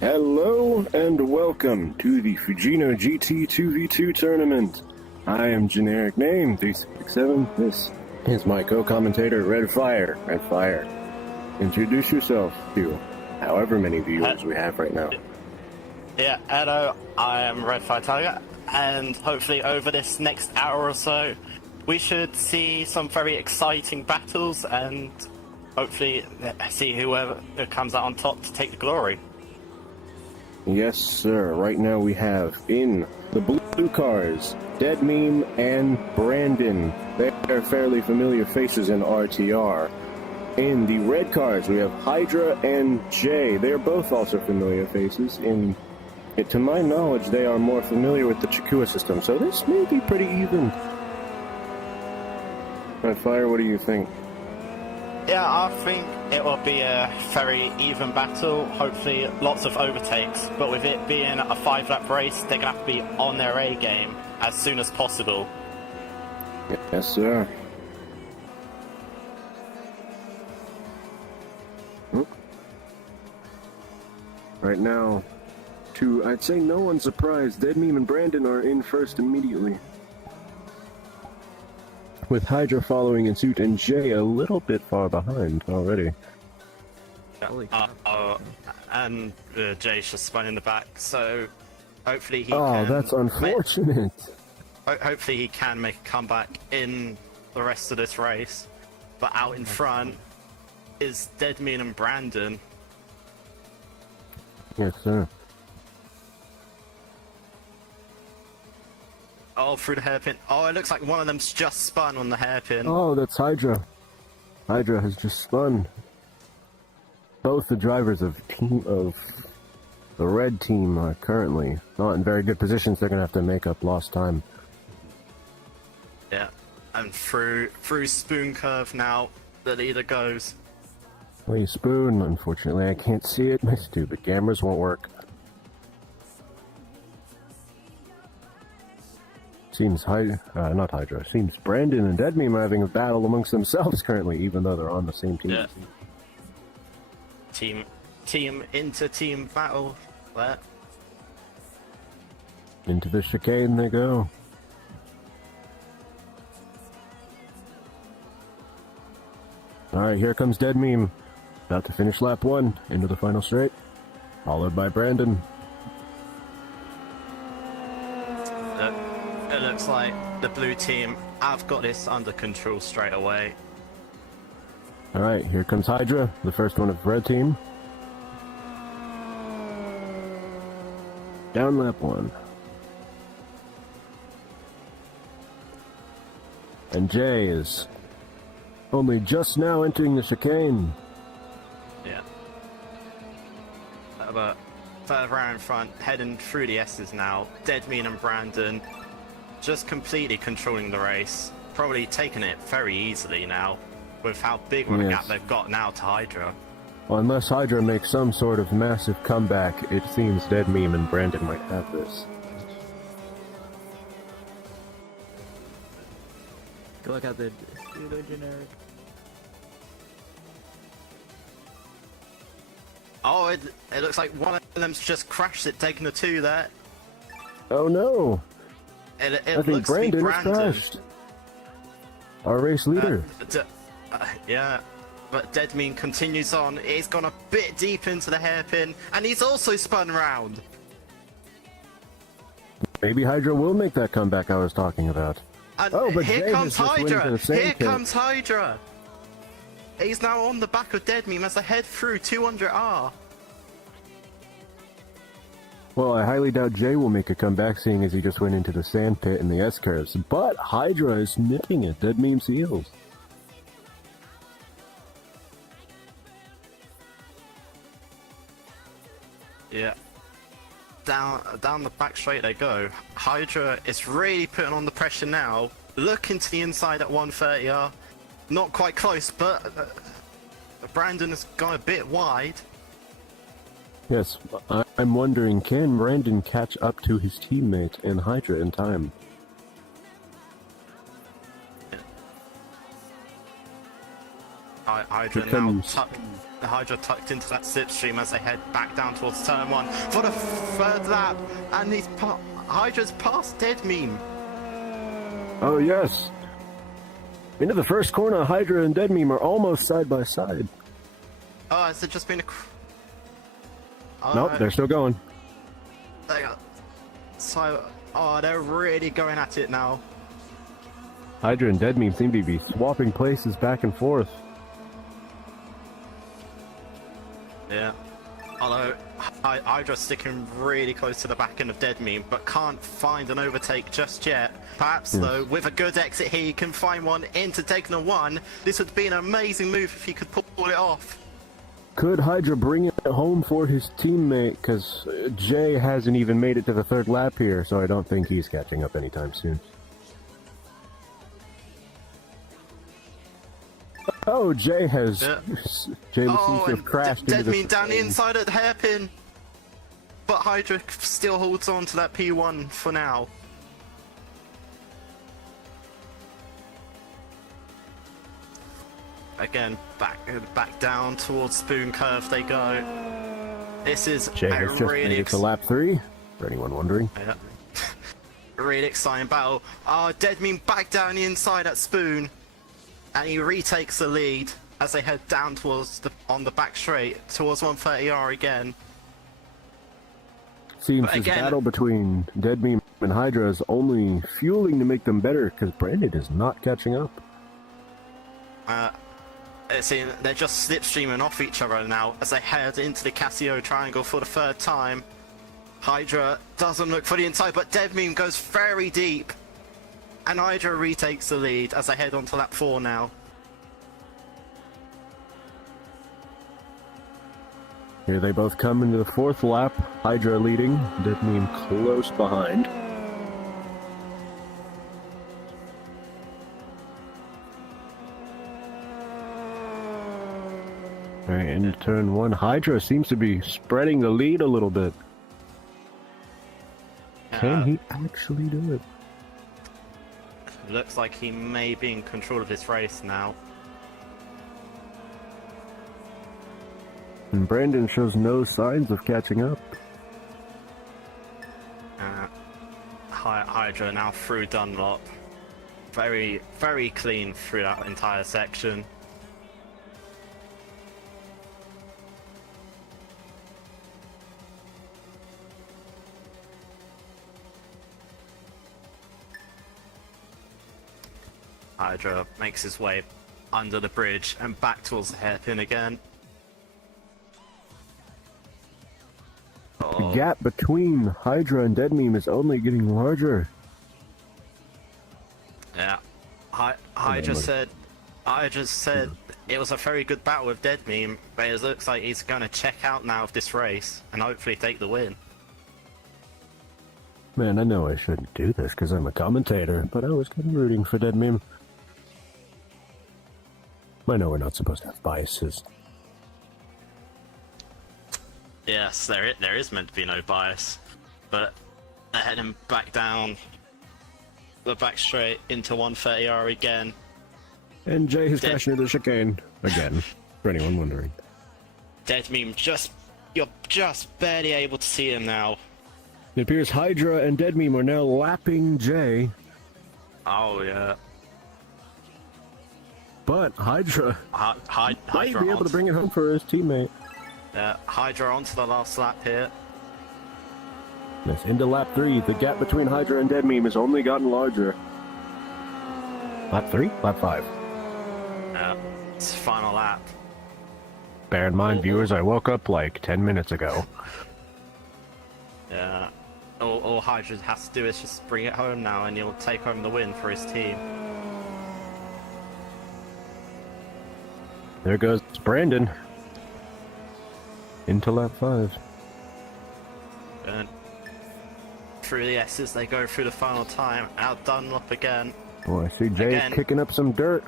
Hello and welcome to the Fujino GT 2v2 tournament. I am GenericName 367. This is my co-commentator RedFire. Introduce yourself to however many viewers we have right now. Yeah, hello, I am RedFireTiger, and hopefully over this next hour or so, we should see some very exciting battles and hopefully see whoever comes out on top to take the glory. Yes, sir. Right now we have in the blue cars, Dead Meme and Brandon. They're fairly familiar faces in RTR. In the red cars, we have Hydra and Jay. They're both also familiar faces. To my knowledge, they are more familiar with the Chikua system, so this may be pretty even. Fire, what do you think? Yeah, I think it will be a very even battle, hopefully lots of overtakes, but with it being a 5-lap race, they're going to have to be on their A game as soon as possible. Yes, sir. Right now, I'd say no one's surprised, Dead Meme and Brandon are in first immediately, with Hydra following in suit and Jay a little bit far behind already. And Jay's just spun in the back, so hopefully he can... Oh, that's unfortunate. Hopefully he can make a comeback in the rest of this race. But out in front is Dead Meme and Brandon. Yes, sir. Oh, through the hairpin. Oh, it looks like one of them's just spun on the hairpin. Oh, that's Hydra. Hydra has just spun. Both the drivers of the red team are currently not in very good positions. They're going to have to make up lost time. Yeah, and through Spoon Curve now, the leader goes. Well, Spoon, unfortunately, I can't see it. My stupid cameras won't work. Seems not Hydra. Seems Brandon and Dead Meme are having a battle amongst themselves currently, even though they're on the same team. Yeah. Team inter-team battle. There. Into the chicane they go. Alright, here comes Dead Meme. About to finish lap 1 into the final straight. Followed by Brandon. It looks like the blue team have got this under control straight away. Alright, here comes Hydra, the first one of the red team. Down lap 1. And Jay is only just now entering the chicane. Yeah. But further around in front, heading through the S's now, Dead Meme and Brandon just completely controlling the race. Probably taking it very easily now, with how big of a gap they've got now to Hydra. Well, unless Hydra makes some sort of massive comeback, it seems Dead Meme and Brandon might have this. Look at the pseudo-generic. Oh, it looks like one of them's just crashed it, taking a 2 there. Oh no! It I think looks to be Brandon has crashed. Our race leader. Yeah, but Dead Meme continues on. He's gone a bit deep into the hairpin, and he's also spun round. Maybe Hydra will make that comeback I was talking about. And oh, but here Jay comes Hydra! Here pit. comes Hydra! He's now on the back of Dead Meme as they head through 200R. Well, I highly doubt Jay will make a comeback, seeing as he just went into the sand pit in the S-curves. But Hydra is nipping at Dead Meme's heels. Yeah. Down the back straight they go. Hydra is really putting on the pressure now. Looking to the inside at 130R. Not quite close, but Brandon has gone a bit wide. Yes, I'm wondering, can Brandon catch up to his teammate and Hydra in time? Hydra now The Hydra tucked into that slipstream as they head back down towards turn 1 for the third lap, and Hydra's past Dead Meme. Oh, yes. Into the first corner, Hydra and Dead Meme are almost side by side. Oh, has there just been a... Nope, they're still going. They got... So, they're really going at it now. Hydra and Dead Meme seem to be swapping places back and forth. Yeah. Although, Hydra's sticking really close to the back end of Dead Meme, but can't find an overtake just yet. Perhaps, though, with a good exit here, he can find one into Degna 1. This would be an amazing move if he could pull it off. Could Hydra bring it home for his teammate? Because Jay hasn't even made it to the third lap here, so I don't think he's catching up anytime soon. Oh, Jay has... Yeah. Jay seems to have crashed into Dead the... Meme down the inside at the hairpin. But Hydra still holds on to that P1 for now. Again, back down towards Spoon Curve they go. This is Jay a has just made really it to lap 3, for anyone wondering. yeah. Really exciting battle. Dead Meme back down the inside at Spoon. And he retakes the lead as they head down towards on the back straight towards 130R again. Seems this battle between Dead Meme and Hydra is only fueling to make them better, because Brandon is not catching up. They're just slipstreaming off each other now as they head into the Casio triangle for the third time. Hydra doesn't look for the inside, but Dead Meme goes very deep. And Hydra retakes the lead as they head on to lap 4 now. Here they both come into the fourth lap. Hydra leading, Dead Meme close behind. Alright, into turn 1. Hydra seems to be spreading the lead a little bit. Can he actually do it? Looks like he may be in control of this race now. And Brandon shows no signs of catching up. Hydra now through Dunlop. Very, very clean through that entire section. Hydra makes his way under the bridge and back towards the hairpin again. The gap between Hydra and Dead Meme is only getting larger. Yeah, Hydra said it was a very good battle with Dead Meme, but it looks like he's going to check out now of this race and hopefully take the win. Man, I know I shouldn't do this because I'm a commentator, but I was kind of rooting for Dead Meme. I know we're not supposed to have biases. Yes, there is meant to be no bias, but they're heading back down the back straight into 130R again. And Jay has crashed into the chicane again, for anyone wondering. Dead Meme, you're just barely able to see him now. It appears Hydra and Dead Meme are now lapping Jay. Oh yeah. But Hydra might be able to bring it home for his teammate. Hydra onto the last lap here. Yes, into lap 3. The gap between Hydra and Dead Meme has only gotten larger. Lap 3? Lap 5. It's final lap. Bear in mind, viewers, I woke up like 10 minutes ago. Yeah. All Hydra has to do is just bring it home now and he'll take home the win for his team. There goes Brandon. Into lap 5. And through the S's they go through the final time. Out Dunlop again. Oh, I see Jay kicking up some dirt.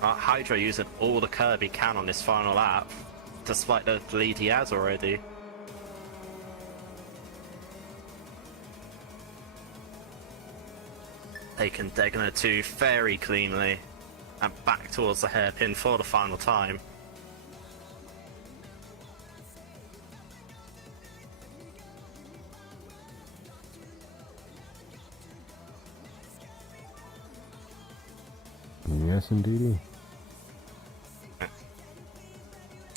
Hydra using all the curb he can on this final lap, despite the lead he has already. Taking Degna 2 very cleanly and back towards the hairpin for the final time. Yes, indeedy.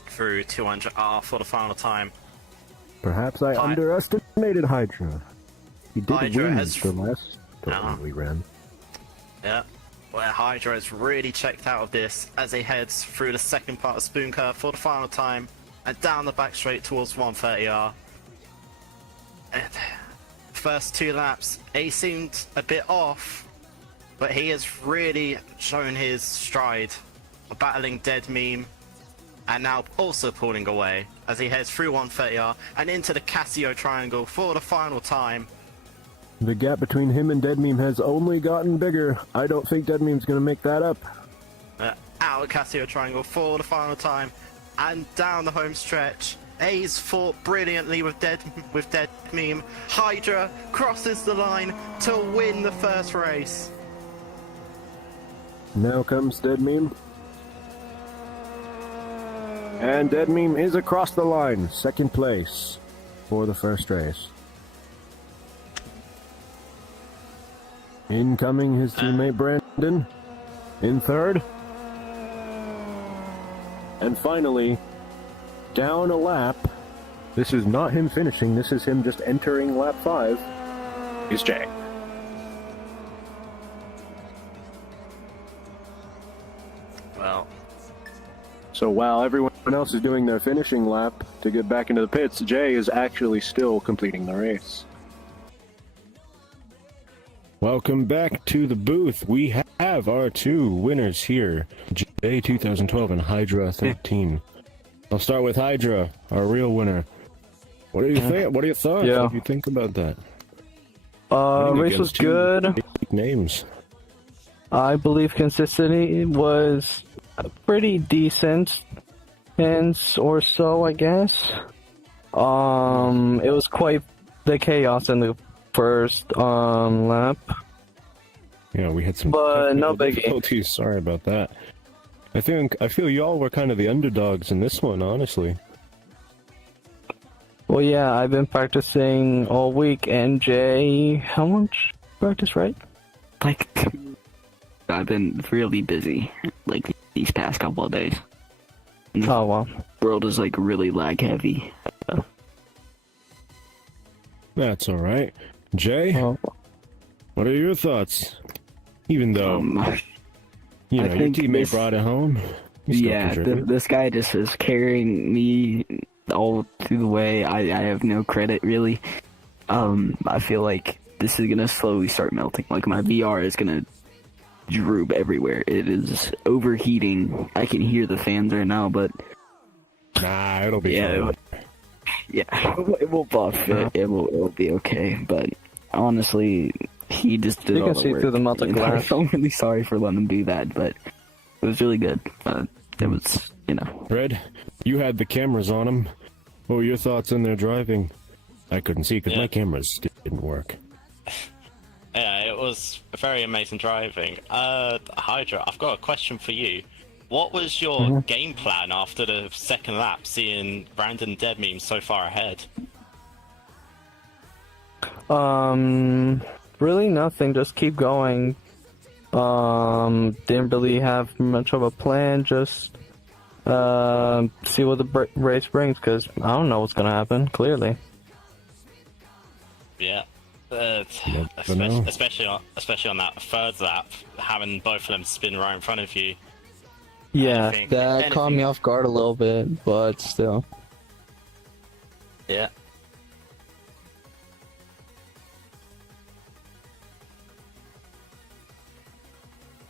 Through 200R for the final time. Perhaps I underestimated Hydra. He did Hydra win has- the last tournament we ran. Yeah. Well, Hydra has really checked out of this as he heads through the second part of Spoon Curve for the final time and down the back straight towards 130R. And first 2 laps, he seemed a bit off, but he has really shown his stride, battling Dead Meme, and now also pulling away as he heads through 130R and into the Casio Triangle for the final time. The gap between him and Dead Meme has only gotten bigger. I don't think Dead Meme's gonna make that up. Out of Casio Triangle for the final time and down the home stretch. A's fought brilliantly with Dead Meme. Hydra crosses the line to win the first race. Now comes Dead Meme. And Dead Meme is across the line, second place for the first race. Incoming his teammate Brandon in third. And finally, down a lap, this is not him finishing, this is him just entering lap 5, is Jay. Well, So while everyone else is doing their finishing lap to get back into the pits, Jay is actually still completing the race. Welcome back to the booth. We have our 2 winners here, Jay 2012 and Hydra 13. I'll start with Hydra, our real winner. What do you think? What are your thoughts? Yeah. What do you think about that? Race was good. Names. I believe consistency was pretty decent, or so, I guess. It was quite the chaos in the first lap. Yeah, we had some But no technical biggie. difficulties. Sorry about that. I feel y'all were kind of the underdogs in this one, honestly. Well, yeah, I've been practicing all week, and Jay, how much practice, right? Like, I've been really busy, like, these past couple of days. Oh, well. World is, like, really lag heavy. That's alright. Jay, Oh. what are your thoughts? Even though, I your think teammate this- brought it home. you still Yeah, contributed. this guy just is carrying me all through the way. I have no credit, really. I feel like this is gonna slowly start melting. Like, my VR is gonna droop everywhere. It is overheating. I can hear the fans right now, but Nah, it'll be yeah, fine. it will buff. It'll be okay. But honestly, he just did You all can the see work. through the melted And glass. I'm really sorry for letting him do that, but it was really good. It was, Red, you had the cameras on him. What were your thoughts on their driving? I couldn't see because Yeah. my cameras didn't work. yeah, it was very amazing driving. Hydra, I've got a question for you. What was your game plan after the second lap, seeing Brandon Dead Meme so far ahead? Really nothing, just keep going. Didn't really have much of a plan, just see what the race brings, because I don't know what's gonna happen, clearly. Yeah. know. Especially on that third lap, having both of them spin right in front of you. Yeah, Anything- that caught me anything- off guard a little bit, but still. Yeah.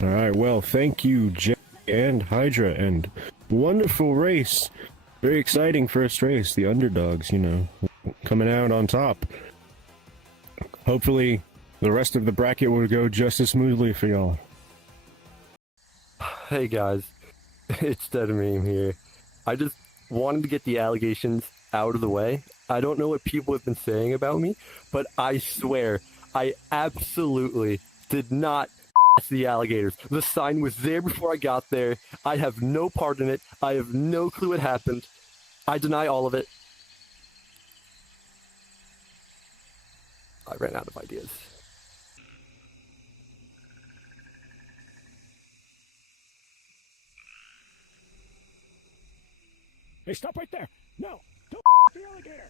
Alright, well, thank you, Jay and Hydra, and wonderful race. Very exciting first race. The underdogs, coming out on top. Hopefully, the rest of the bracket will go just as smoothly for y'all. Hey guys, it's Dead Meme here. I just wanted to get the allegations out of the way. I don't know what people have been saying about me, but I swear, I absolutely did not the alligators. The sign was there before I got there. I have no part in it. I have no clue what happened. I deny all of it. I ran out of ideas. Hey, stop right there! No! Don't the alligator!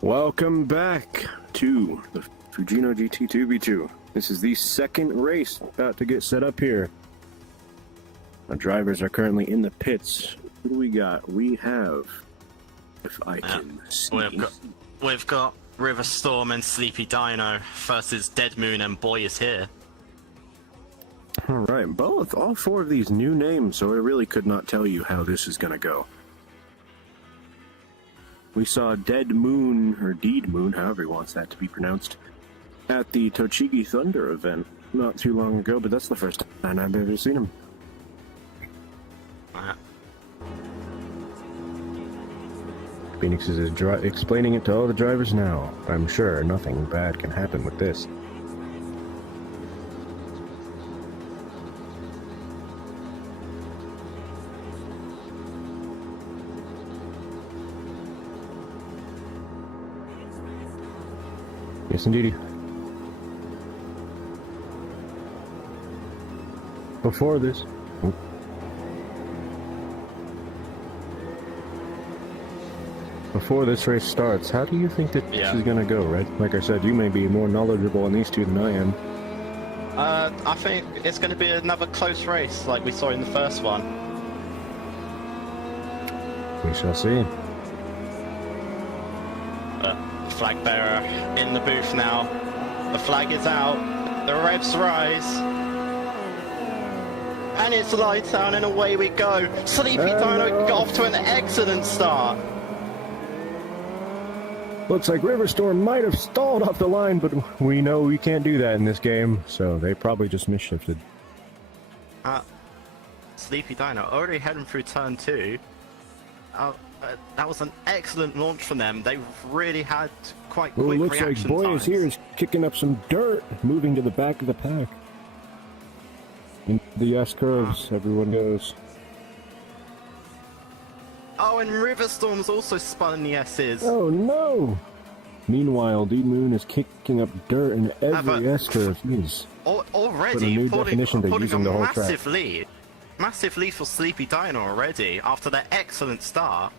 Welcome back to the Fujino GT2B2. This is the second race about to get set up here. Our drivers are currently in the pits. Who do we got? We have, if I can see... We've got River Storm and Sleepy Dino versus Dead Moon and Boy Is Here. Alright, all four of these new names, so I really could not tell you how this is gonna go. We saw Dead Moon, or Deed Moon, however he wants that to be pronounced, at the Tochigi Thunder event not too long ago, but that's the first time I've ever seen him. Phoenix is explaining it to all the drivers now. I'm sure nothing bad can happen with this. Yes, indeed. Before this... Before this race starts, how do you think that this is gonna go, Red? Like I said, you may be more knowledgeable on these two than I am. I think it's going to be another close race, like we saw in the first one. We shall see. Flag bearer in the booth now. The flag is out. The revs rise. And it's lights out and away we go. Sleepy Dino got off to an excellent start. Looks like Riverstorm might have stalled off the line, but we know we can't do that in this game, so they probably just misshifted. Sleepy Dino already heading through turn 2. That was an excellent launch from them. They really had quite quick looks reaction like Boy times. Is Here is kicking up some dirt, moving to the back of the pack. In the S-curves, everyone goes. Oh, and Riverstorm's also spun in the S's. Oh no! Meanwhile, D-Moon is kicking up dirt in every S-curve. He's already pulling a the whole massive track. lead. Massive lead for Sleepy Dino already, after that excellent start.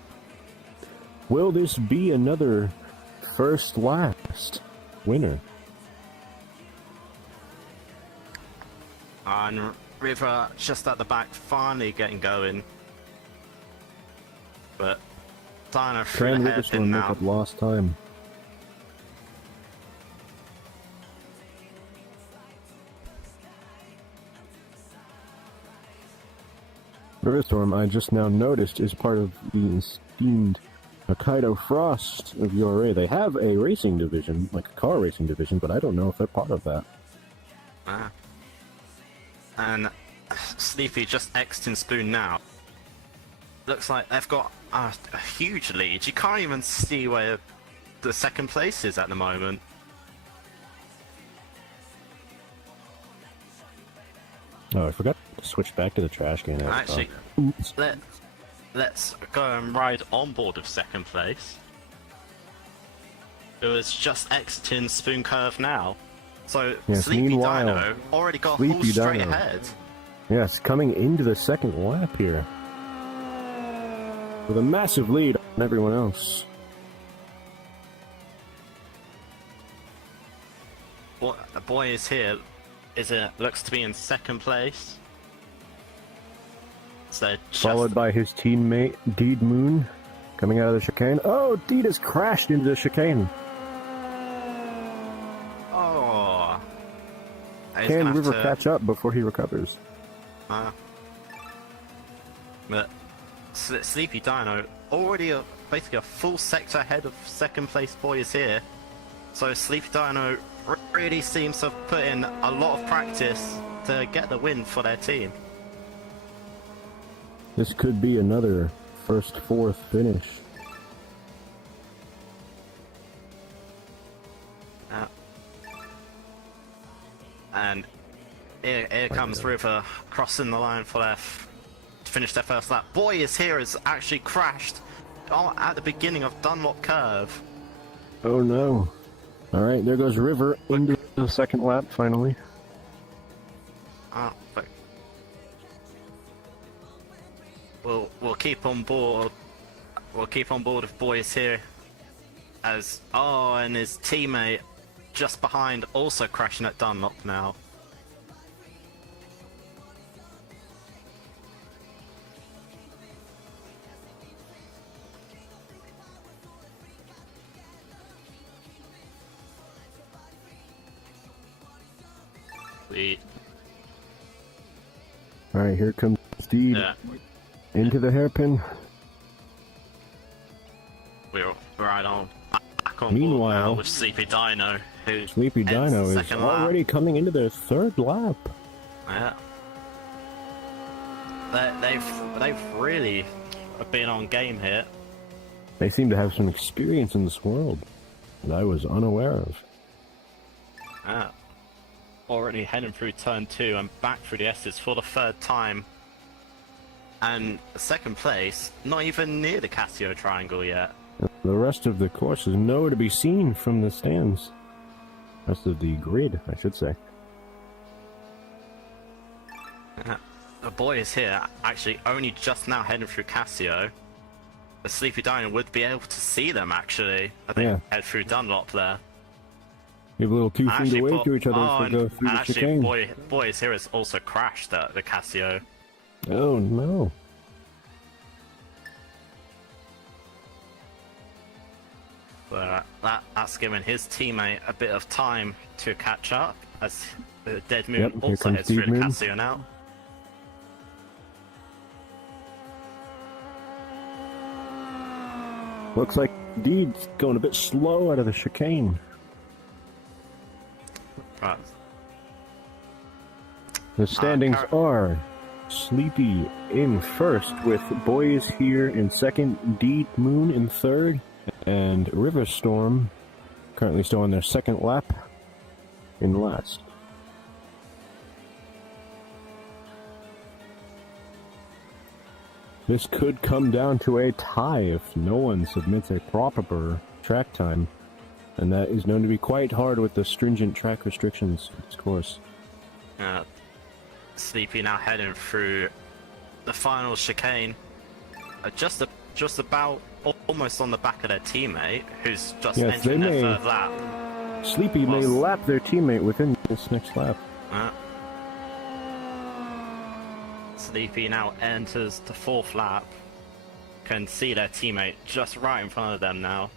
Will this be another first last winner? And River just at the back, finally getting going. But Dino through the hairpin make now. up lost time. Riverstorm, I just now noticed, is part of the esteemed Hokkaido Frost of URA. They have a racing division, like a car racing division, but I don't know if they're part of that. And Sleepy just X'd in Spoon now. Looks like they've got a huge lead. You can't even see where the second place is at the moment. Oh, I forgot to switch back to the trash can. Actually, let's go and ride on board of second place. It was just exiting Spoon Curve now. So yes, Sleepy meanwhile, Dino already got Sleepy full straight Dino. ahead. Yes, coming into the second lap here. With a massive lead on everyone else. What a Boy Is Here looks to be in second place. So Followed by his teammate, Deed Moon, coming out of the chicane. Oh, Deed has crashed into the chicane. Oh. Can River catch up before he recovers? But Sleepy Dino already basically a full sector ahead of second place Boy Is Here. So Sleepy Dino really seems to have put in a lot of practice to get the win for their team. This could be another first, fourth finish. And here comes River crossing the line for to finish their first lap. Boy is here has actually crashed at the beginning of Dunlop Curve. Oh no. Alright, there goes River into the second lap finally. But we'll keep on board. We'll keep on board with Boy is here. And his teammate just behind also crashing at Dunlop now. Alright, here comes Steve into the hairpin. We're right on. Back on Meanwhile, board now with Sleepy Dino, who Sleepy Dino is already coming into their third lap. Yeah. They've really been on game here. They seem to have some experience in this world that I was unaware of. Yeah. Already heading through turn 2 and back through the S's for the third time. And second place, not even near the Casio triangle yet. The rest of the course is nowhere to be seen from the stands. Rest of the grid, I should say. The Boy is here, actually only just now heading through Casio. The Sleepy Dino would be able to see them actually. I think head through Dunlop there. Give a little 2 feet away to each other as they go through the chicane. Boy is here has also crashed at the Casio. Oh no. But that's giving his teammate a bit of time to catch up, as the Dead Moon also heads through the Casio now. Looks like Deed's going a bit slow out of the chicane. Right. The standings are Sleepy in first, with Boys here in second, Deed Moon in third, and Riverstorm currently still on their second lap in last. This could come down to a tie if no one submits a proper track time, and that is known to be quite hard with the stringent track restrictions of this course. Sleepy now heading through the final chicane, just about almost on the back of their teammate, who's just entering their third lap. Sleepy may lap their teammate within this next lap. Sleepy now enters the fourth lap. Can see their teammate just right in front of them now.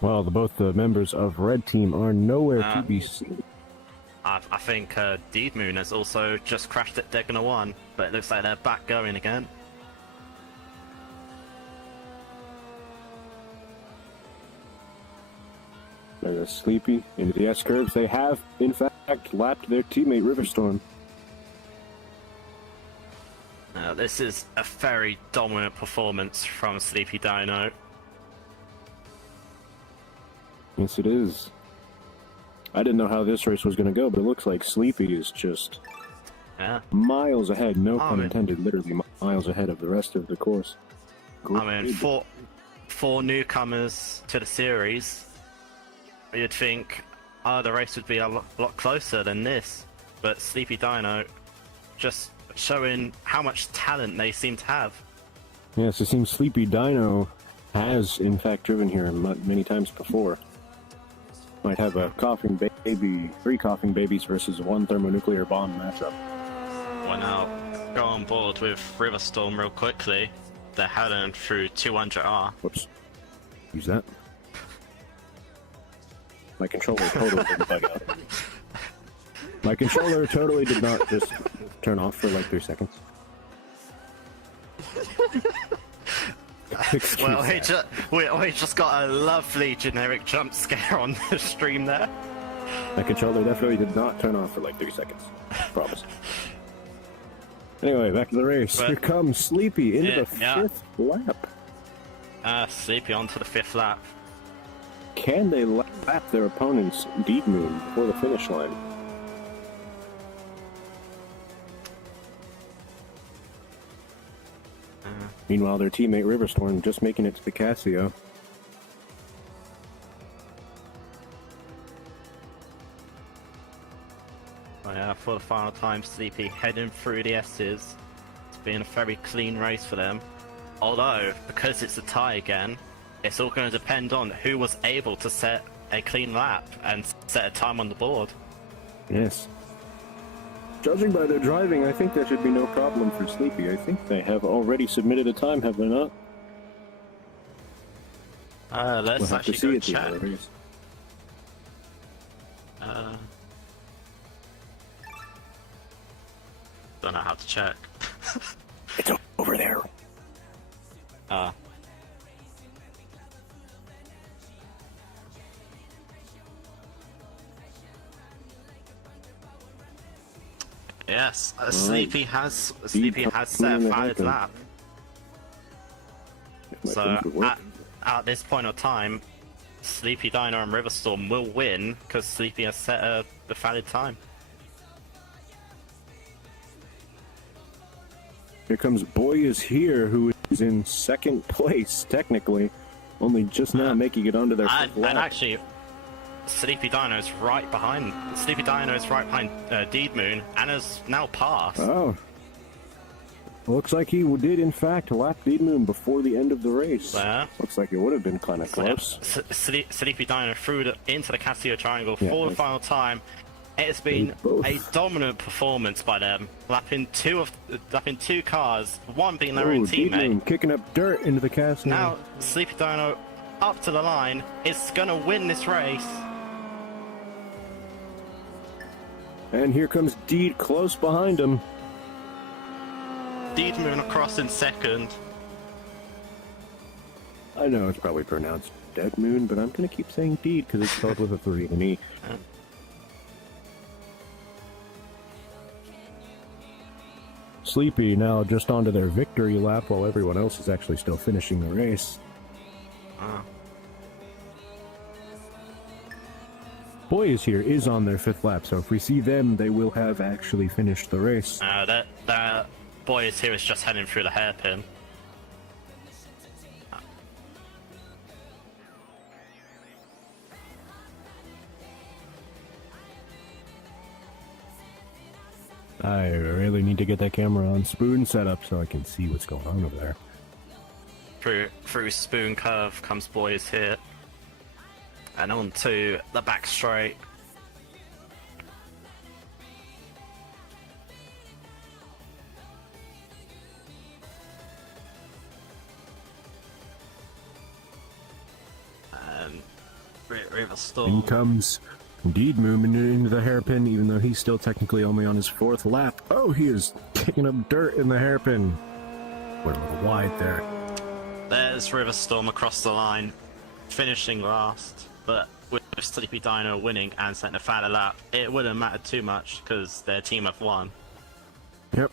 Well, both the members of Red Team are nowhere to be seen. I think Deed Moon has also just crashed at Degner 1, but it looks like they're back going again. There's Sleepy into the S-curves. They have, in fact, lapped their teammate Riverstorm. This is a very dominant performance from Sleepy Dino. Yes, it is. I didn't know how this race was going to go, but it looks like Sleepy is just miles ahead, no pun intended, literally miles ahead of the rest of the course. I mean, four newcomers to the series, you'd think the race would be a lot closer than this, but Sleepy Dino just showing how much talent they seem to have. Yes, it seems Sleepy Dino has, in fact, driven here many times before. Might have a coughing baby, 3 coughing babies versus 1 thermonuclear bomb matchup. Well, now go on board with Riverstorm real quickly. They're heading through 200R. Whoops. Use that. My controller totally didn't bug out. My controller totally did not just turn off for like 3 seconds. Well, we just got a lovely generic jump scare on the stream there. My controller definitely did not turn off for like 3 seconds. Promise. Anyway, back to the race. Here comes Sleepy into the 5th lap. Sleepy onto the 5th lap. can they lap their opponent's Deed Moon before the finish line? Meanwhile, their teammate Riverstorm just making it to the Casio. Oh yeah, for the final time, Sleepy heading through the S's. It's been a very clean race for them. Although, because it's a tie again, it's all going to depend on who was able to set a clean lap and set a time on the board. Yes. Judging by their driving, I think there should be no problem for Sleepy. I think they have already submitted a time, have they not? Let's We'll have to actually see go at the end check. of the race. Don't know how to check. It's over there. Yes, Sleepy has set a valid lap. So at this point of time, Sleepy Dino and Riverstorm will win because Sleepy has set a valid time. Here comes Boy Is Here, who is in second place, technically. Only just now making it onto their fifth lap. And actually, Sleepy Dino is right behind. Sleepy Dino is right behind Deed Moon and has now passed. Oh. Looks like he did, in fact, lap Deed Moon before the end of the race. Yeah. Looks like it would have been kind of close. Sleepy Dino threw into the Casio Triangle Yeah, for the final time. It's been both. a dominant performance by them, lapping two cars, one being their own Deed teammate. Moon kicking up dirt into the Casio. Now, Sleepy Dino up to the line is gonna win this race. And here comes Deed close behind him. Deed Moon across in second. I know it's probably pronounced Dead Moon, but I'm gonna keep saying Deed because it's spelled with a 3 and E. Sleepy now just onto their victory lap while everyone else is actually still finishing the race. Boy Is Here is on their 5th lap, so if we see them, they will have actually finished the race. That Boy Is Here is just heading through the hairpin. I really need to get that camera on Spoon set up so I can see what's going on over there. Through Spoon Curve comes Boy Is Here. And on to the back straight. And Riverstorm. In comes Deed moving into the hairpin, even though he's still technically only on his 4th lap. Oh, he is kicking up dirt in the hairpin. Went a little wide there. There's Riverstorm across the line, finishing last. But with Sleepy Dino winning and setting a fatter lap, it wouldn't matter too much because their team have won. Yep.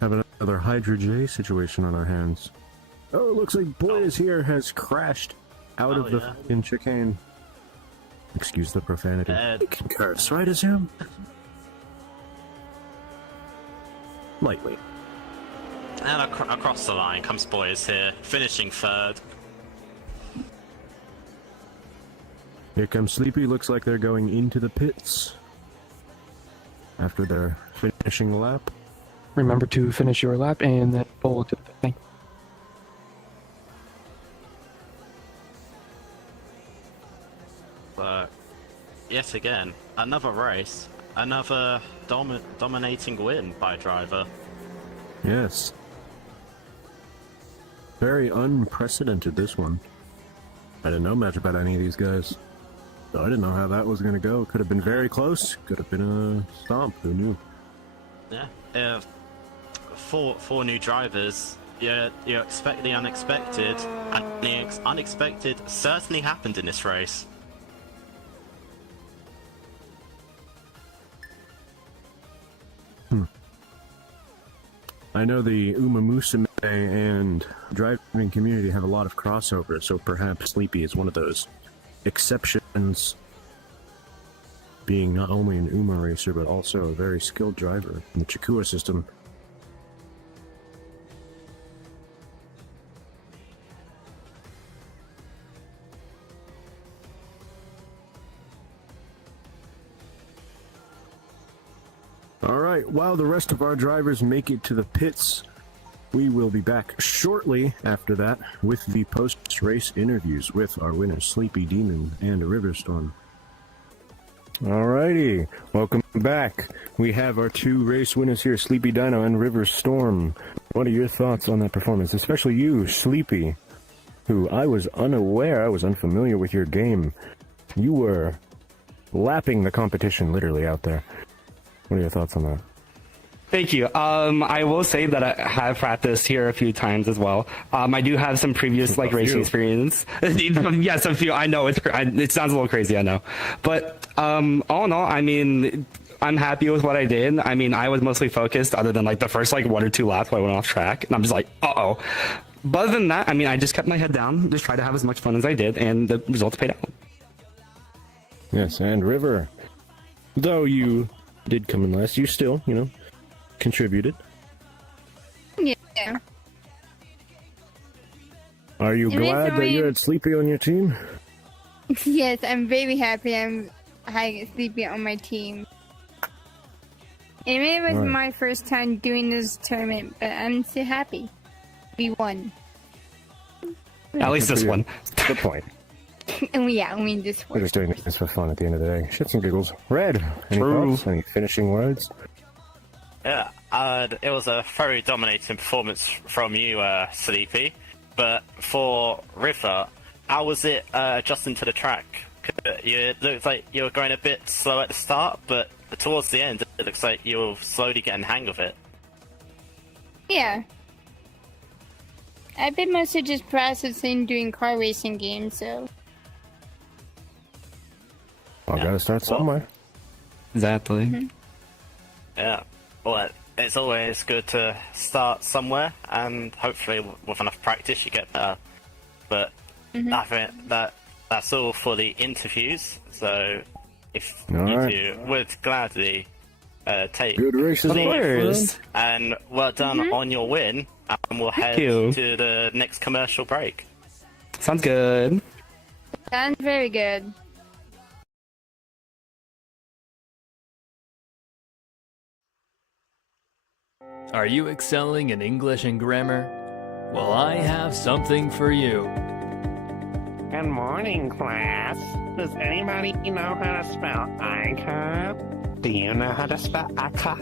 Have another Hydra J situation on our hands. Oh, it looks like Boy Is Here has crashed out of the fucking chicane. Excuse the profanity. You can curse, right, Ezume? Lightly. And across the line comes Boy Is Here, finishing 3rd. Here comes Sleepy. Looks like they're going into the pits after their finishing lap. Remember to finish your lap and then pull to the thing. But yet again, another race, another dominating win by a driver. Yes. Very unprecedented, this one. I didn't know much about any of these guys. So I didn't know how that was going to go. Could have been very close. Could have been a stomp. Who knew? Yeah. Four new drivers. You expect the unexpected, and the unexpected certainly happened in this race. I know the Uma Musume and driving community have a lot of crossovers, so perhaps Sleepy is one of those. exceptions, being not only an UMA racer, but also a very skilled driver in the Chikua system. Alright, while the rest of our drivers make it to the pits, we will be back shortly after that with the post-race interviews with our winners, Sleepy Demon and Riverstorm. Alrighty, welcome back. We have our two race winners here, Sleepy Dino and Riverstorm. What are your thoughts on that performance? Especially you, Sleepy, who I was unfamiliar with your game. You were lapping the competition literally out there. What are your thoughts on that? Thank you. I will say that I have practiced here a few times as well. I do have some previous racing experience. Yes, a few. I know it sounds a little crazy, I know, but all in all, I mean, I'm happy with what I did. I mean, I was mostly focused, other than the first 1 or 2 laps where I went off track, and I'm just uh-oh. But other than that, I mean, I just kept my head down, just tried to have as much fun as I did, and the results paid out. Yes, and River, though you did come in last, you still, contributed. Yeah. Are you glad that you had Sleepy on your team? Yes, I'm very happy I'm having Sleepy on my team. It was my first time doing this tournament, but I'm so happy. We won. At least this one. Good point. And yeah, I mean this We're one. just doing this for fun at the end of the day. Shits and giggles. Red, any thoughts? Any finishing words? Yeah, it was a very dominating performance from you, Sleepy. But for River, how was it adjusting to the track? It looked like you were going a bit slow at the start, but towards the end, it looks like you were slowly getting the hang of it. Yeah. I've been mostly just practicing doing car racing games, so... Well, gotta start somewhere. Exactly. Mm-hmm. Yeah. Well, it's always good to start somewhere, and hopefully with enough practice you get better. But I think that's all for the interviews, so if you two would gladly take good races, leave, and well done on your win, and we'll head to the next commercial break. Sounds good. Sounds very good. Are you excelling in English and grammar? Well, I have something for you. Good morning, class. Does anybody know how to spell Alyca? Do you know how to spell Alyca?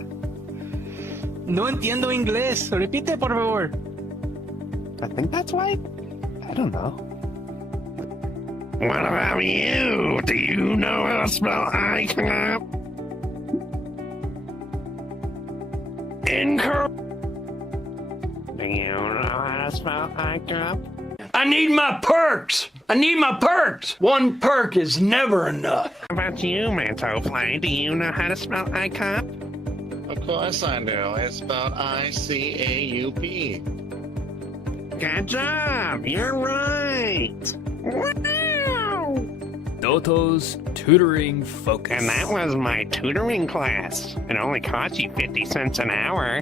No entiendo inglés. Repite, por favor. I think that's right. I don't know. What about you? Do you know how to spell Alyca? Incorrect. Do you know how to spell Alyca? I need my perks. One perk is never enough. How about you, Mantoplay? Do you know how to spell Alyca? Of course I do. It's spelled I-C-A-U-P. Good job. You're right. Wow. Doto's Tutoring Focus. And that was my tutoring class. It only cost you 50 cents an hour.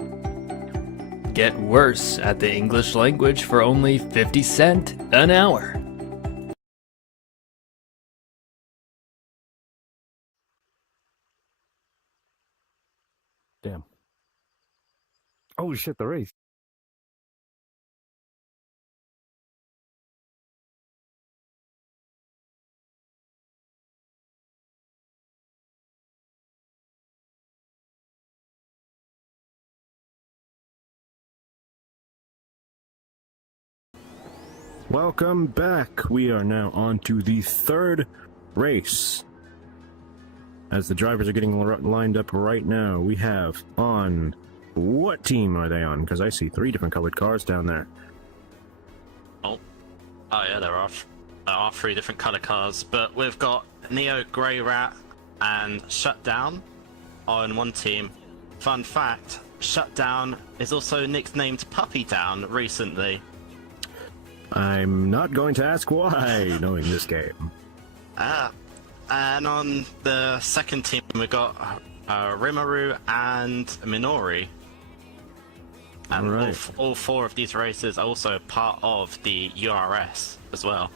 Get worse at the English language for only 50 cents an hour. Damn. Oh shit, the race. Welcome back. We are now on to the third race. As the drivers are getting lined up right now, we have on... What team are they on? Because I see 3 different colored cars down there. Oh yeah, there are 3 different color cars, but we've got Neo Grey Rat and Shutdown on one team. Fun fact, Shutdown is also nicknamed Puppy Down recently. I'm not going to ask why, knowing this game. And on the second team, we got Rimuru and Minori. And Right. all four of these races are also part of the URS as well.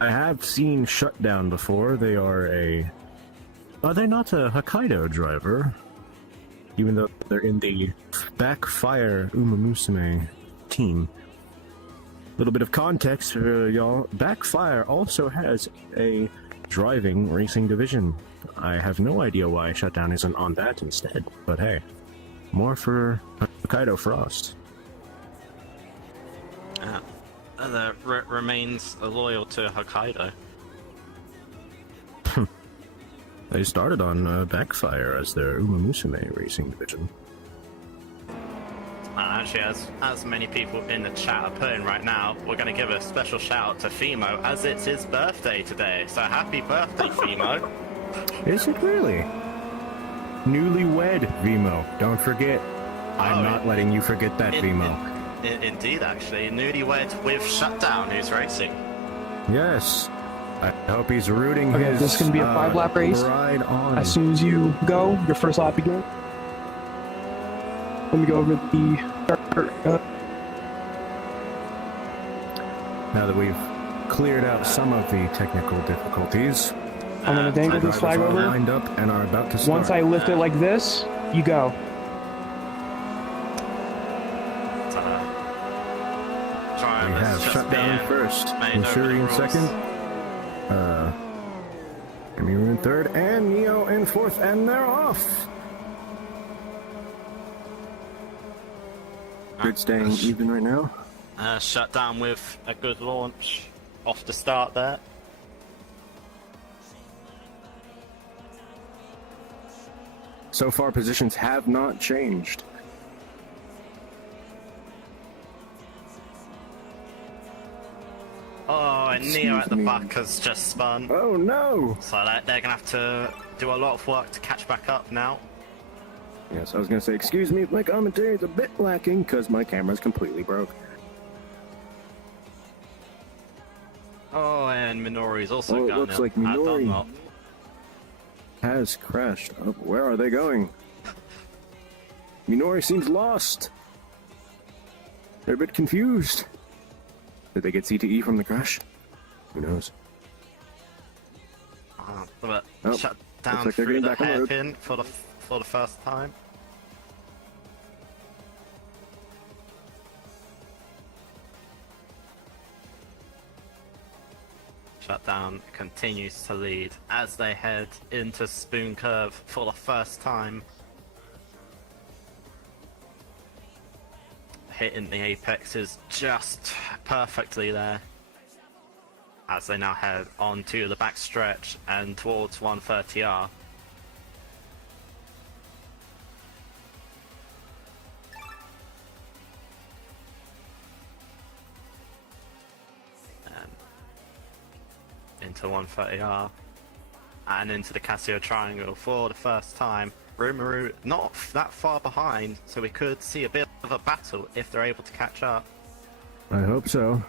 I have seen Shutdown before. They are a... Are they not a Hokkaido driver? Even though they're in the Backfire Umamusume team. Little bit of context for y'all. Backfire also has a driving racing division. I have no idea why Shutdown isn't on that instead, but hey. More for Hokkaido Frost. That remains loyal to Hokkaido. They started on Backfire as their Umamusume racing division. Actually, as many people in the chat are putting right now, we're going to give a special shout out to Fimo as it's his birthday today. So happy birthday, Fimo! Is it really? Newlywed Vimo. Don't forget. I'm not letting you forget that, Vimo. Indeed, actually. Newlywed with Shutdown, who's racing. Yes. I hope he's rooting Okay, his this is going to be a 5-lap race. bride on. As soon as you go, your first lap begins. Let me go over the... Now that we've cleared out some of the technical difficulties, I'm going to dangle this flag over. Lined up and are about to start. Once I lift it like this, you go. We have Shutdown first, Missouri in second, Amiru in third, and Neo in fourth, and they're off! Good staying even right now. Shutdown with a good launch off the start there. So far, positions have not changed. Oh, and Neo at the back has just spun. Oh no! So they're gonna have to do a lot of work to catch back up now. Yes, I was gonna say, excuse me, my commentary is a bit lacking because my camera's completely broke. Oh, and Minori's also Oh, it gonna looks like Minori Dunlop. has crashed. Oh, where are they going? Minori seems lost. They're a bit confused. Did they get CTE from the crash? Who knows? But Oh, shut looks down like they're through getting the back on the road. hairpin for the first time. Shutdown continues to lead as they head into Spoon Curve for the first time. Hitting the apex is just perfectly there as they now head onto the back stretch and towards 130R. Into 130R and into the Casio Triangle for the first time. Rimuru not that far behind, so we could see a bit of a battle if they're able to catch up. I hope so.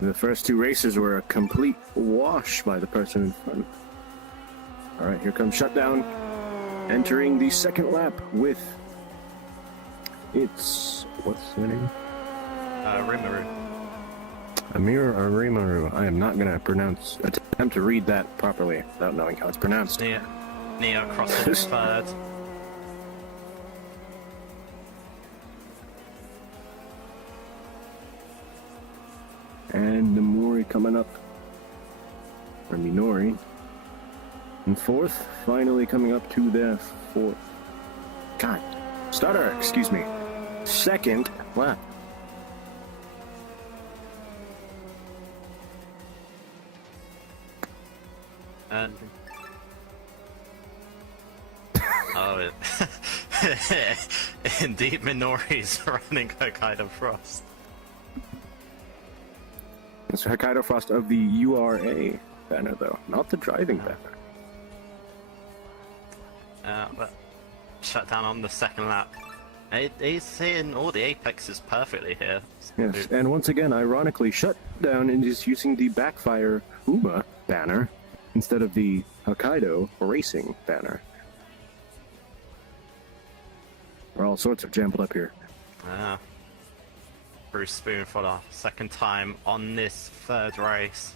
The first two races were a complete wash by the person in front. Alright, here comes Shutdown. Entering the second lap with... It's... what's the name? Rimuru. Amir or Rimuru. I am not gonna attempt to read that properly without knowing how it's pronounced. Neo crossing third. And Nomori coming up. Or Minori. And fourth, finally coming up to the fourth. God. Stutter, excuse me. Second lap. And oh, indeed, Minori's running Hokkaido Frost. It's Hokkaido Frost of the URA banner, though, not the driving banner. But shut down on the second lap. He's hitting all the apexes perfectly here. Yes, and once again, ironically, Shutdown is using the Backfire Uma banner instead of the Hokkaido Racing banner. We're all sorts of jumbled up here. Bruce Spoon for the second time on this third race.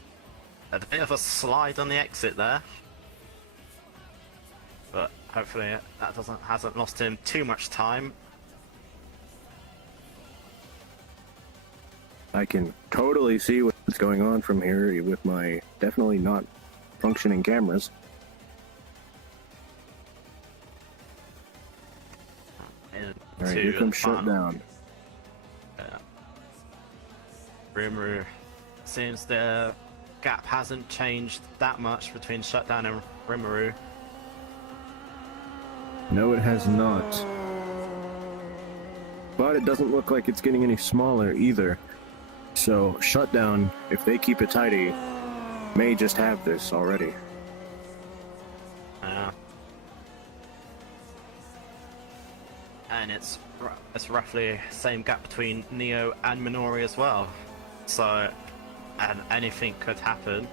A bit of a slide on the exit there. But hopefully that hasn't lost him too much time. I can totally see what's going on from here with my definitely not functioning cameras. Alright, here comes Shutdown. Rimuru, seems the gap hasn't changed that much between Shutdown and Rimuru. No, it has not. But it doesn't look like it's getting any smaller either. So, Shutdown, if they keep it tidy, may just have this already. And it's roughly same gap between Neo and Minori as well. So, and anything could happen.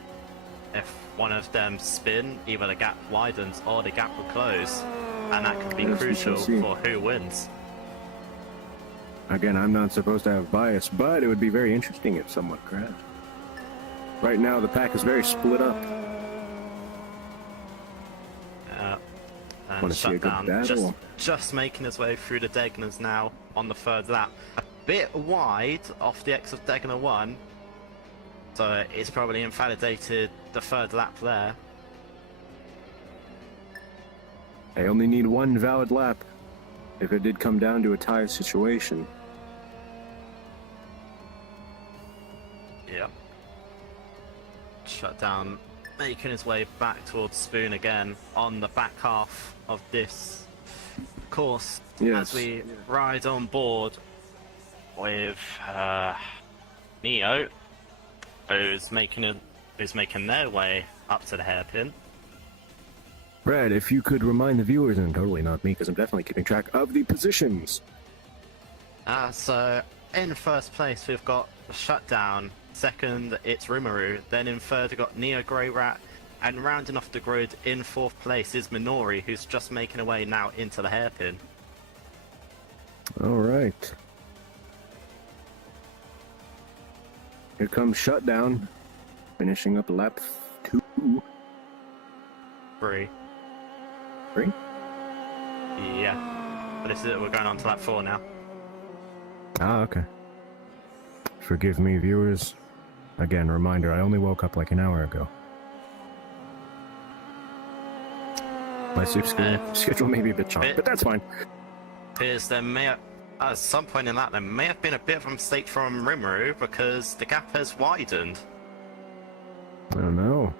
If one of them spin, either the gap widens or the gap will close. And that could be crucial for who wins. Again, I'm not supposed to have bias, but it would be very interesting if someone crashed. Right now, the pack is very split up. And Shutdown just making his way through the Degners now on the third lap. A bit wide off the X of Degner 1. So it's probably invalidated the third lap there. They only need one valid lap if it did come down to a tie situation. Yeah. Shutdown making his way back towards Spoon again on the back half of this course. Yes. As we ride on board with Neo, who's making their way up to the hairpin. Brad, if you could remind the viewers, and totally not me, because I'm definitely keeping track of the positions. So in first place we've got Shutdown. Second, it's Rimuru. Then in third, we've got Neo Grey Rat. And rounding off the grid in fourth place is Minori, who's just making her way now into the hairpin. Alright. Here comes Shutdown, finishing up lap 2. 3. 3? Yeah. But this is it, we're going on to lap 4 now. Ah, okay. Forgive me, viewers. Again, reminder, I only woke up like an hour ago. My sleep schedule may be a bit choppy, but that's fine. Appears there may have, at some point in that, there may have been a bit of a mistake from Rimuru because the gap has widened. I don't know.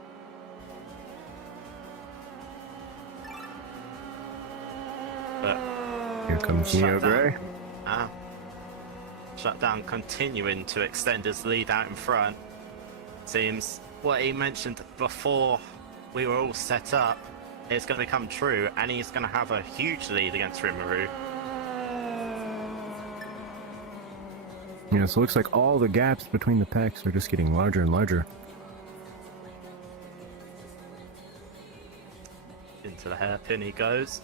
But here comes Neo Grey. Shutdown continuing to extend his lead out in front. Seems what he mentioned before we were all set up is going to become true, and he's going to have a huge lead against Rimuru. Yeah, so it looks like all the gaps between the packs are just getting larger and larger. Into the hairpin he goes.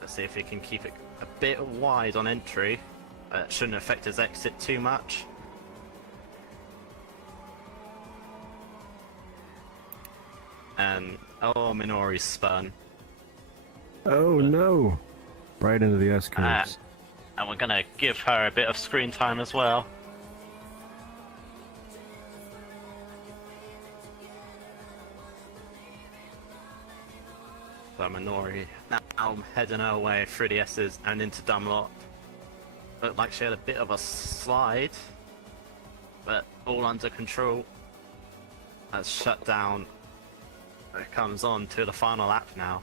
Let's see if he can keep it a bit wide on entry. Shouldn't affect his exit too much. And oh, Minori's spun. Oh no! Right into the S curves. And we're gonna give her a bit of screen time as well. So Minori now heading her way through the S's and into Dunlop. Looked like she had a bit of a slide, but all under control. As Shutdown comes on to the final lap now.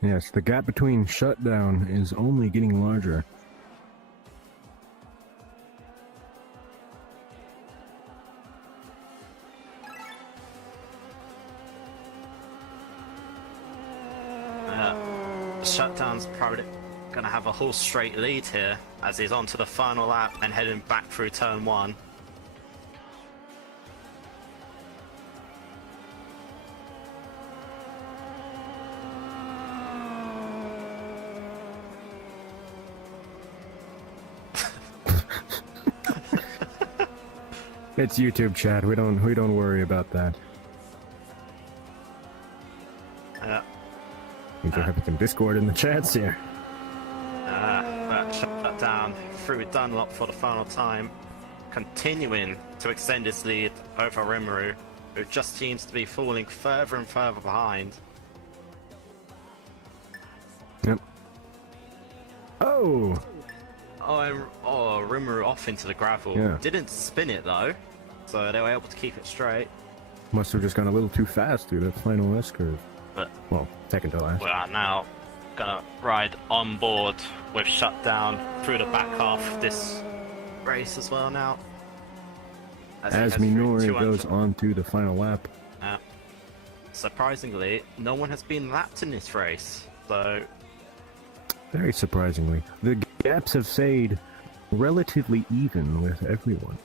Yes, the gap between Shutdown is only getting larger. Shutdown's probably going to have a whole straight lead here as he's on to the final lap and heading back through turn 1. It's YouTube chat. We don't worry about that. Yeah. Things are having some Discord in the chats here. But shut down through Dunlop for the final time, continuing to extend his lead over Rimuru, who just seems to be falling further and further behind. Yep. Oh! Rimuru off into the gravel. Yeah. Didn't spin it though, so they were able to keep it straight. Must have just gone a little too fast through that final S-curve. But, well, second to last. We are now gonna ride on board with Shutdown through the back half of this race as well now. As Minori goes on to the final lap. Surprisingly, no one has been lapped in this race, so... Very surprisingly. The gaps have stayed relatively even with everyone.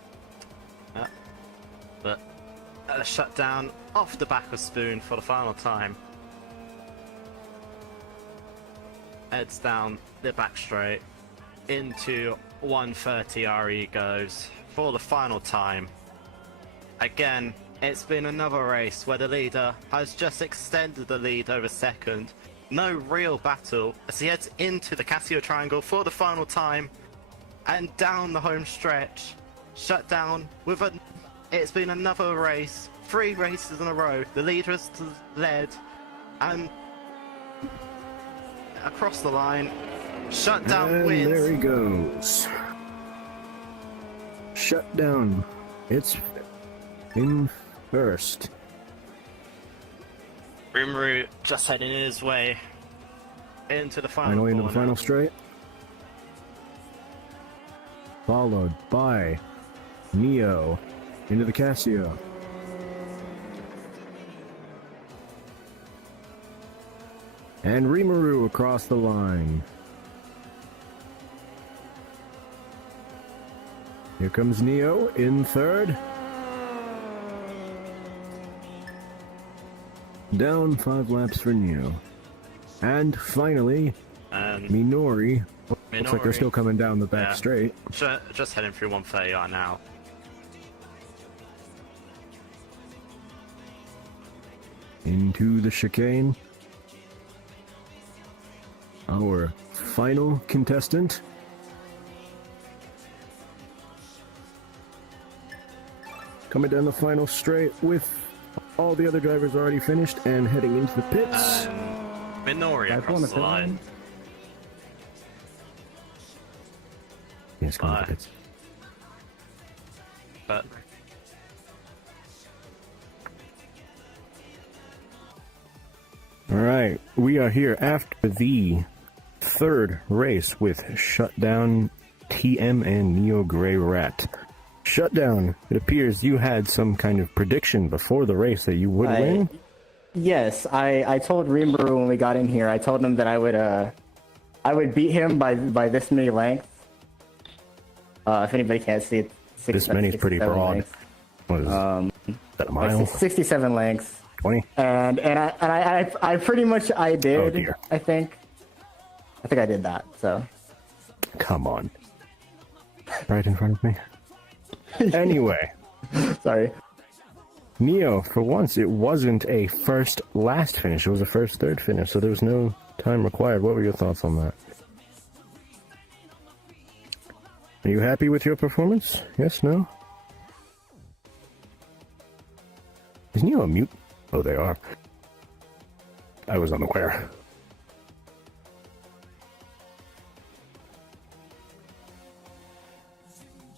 But Shutdown off the back of Spoon for the final time. Heads down the back straight into 130 RE goes for the final time. Again, it's been another race where the leader has just extended the lead over second. No real battle as he heads into the Casio Triangle for the final time and down the home stretch. Shutdown with a... It's been another race, 3 races in a row. The leader has led and across the line. Shutdown and wins. There he goes. Shutdown. It's in first. Rimuru just heading his way into the final Finally into the corner. final straight. Followed by Neo into the Casio. And Rimuru across the line. Here comes Neo in third. Down 5 laps for Neo. And finally, Minori. Looks like they're still coming down the back straight. Just heading through 130 right now. Into the chicane. Our final contestant. Coming down the final straight with all the other drivers already finished and heading into the pits. Minori across the line. Yes, come to the pits. But Alright, we are here after the third race with Shutdown, TM, and Neo Grey Rat. Shutdown, it appears you had some kind of prediction before the race that you would win? Yes, I told Rimuru when we got in here, I told him that I would beat him by this many lengths. If anybody can't see it, This many is pretty broad. Lengths. What is that, a mile? 67 lengths. 20? And I pretty much did. Oh, dear. I think I did that. So. Come on. Right in front of me. Anyway. Sorry. Neo, for once, it wasn't a first-last finish. It was a first-third finish, so there was no time required. What were your thoughts on that? Are you happy with your performance? Yes, no? Is Neo a mute? Oh, they are. I was unaware.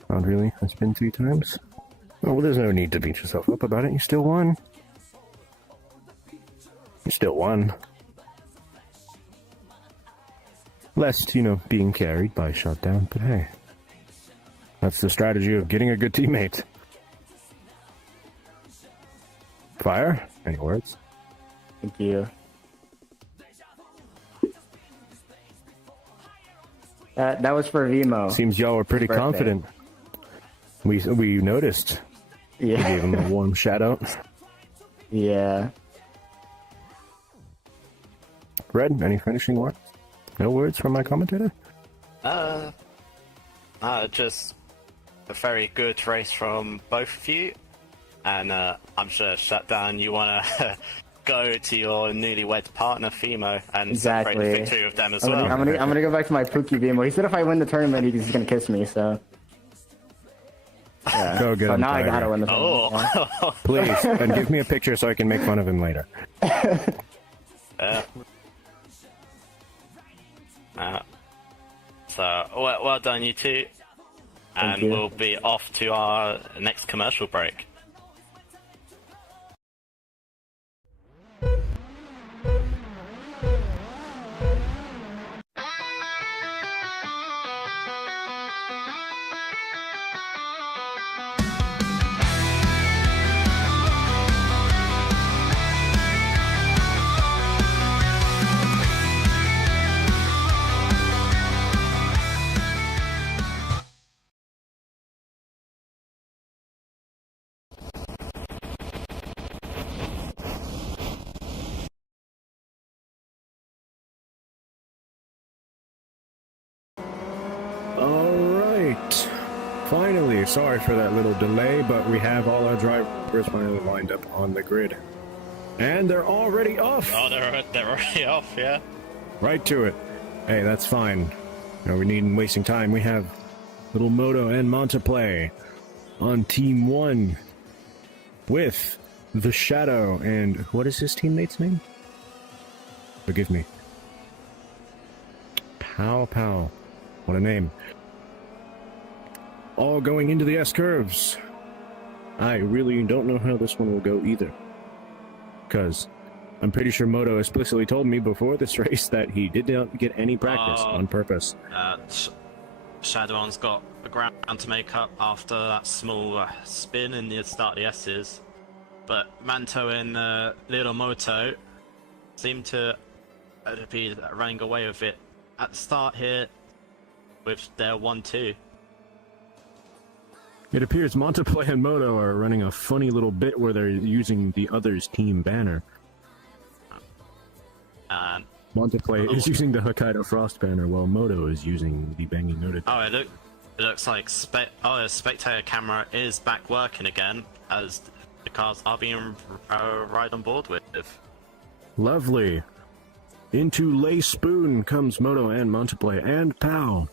Oh, really? I spin 3 times? Oh, well, there's no need to beat yourself up about it. You still won. You still won. Less, being carried by Shutdown, but hey. That's the strategy of getting a good teammate. Fire? Any words? Thank you. That was for Vimo. Seems y'all were pretty Birthday. confident. We noticed. Yeah. We gave him a warm shout out. Yeah. Red, any finishing words? No words from my commentator? Just a very good race from both of you. And I'm sure, Shutdown, you want to go to your newlywed partner, Fimo, and celebrate the victory with them as well. I'm gonna go back to my Pookie Vimo. He said if I win the tournament, he's gonna kiss me, so... Yeah. Go get so him, now Tiger. I gotta win the tournament. Oh! Please, and give me a picture so I can make fun of him later. So, well done, you two. And you. we'll be off to our next commercial break. Alright. Finally, sorry for that little delay, but we have all our drivers finally lined up on the grid. And they're already off! Oh, they're already off, yeah? Right to it. Hey, that's fine. No, we needn't wasting time. We have Little Moto and Mantoplay on Team 1 with The Shadow and... what is his teammate's name? Forgive me. Pow Pow. What a name. All going into the S-curves. I really don't know how this one will go either. Because I'm pretty sure Moto explicitly told me before this race that he did not get any practice on purpose. Shadowon's got the ground to make up after that small spin in the start of the S's. But Manto and Little Moto seem to be running away with it at the start here with their 1-2. It appears Mantoplay and Moto are running a funny little bit where they're using the other's team banner. Mantoplay is using the Hokkaido Frost banner, while Moto is using the Banging Noted. Oh, it looks like the spectator camera is back working again, as the cars are being right on board with. Lovely. Into Lay Spoon comes Moto and Mantoplay and Pow.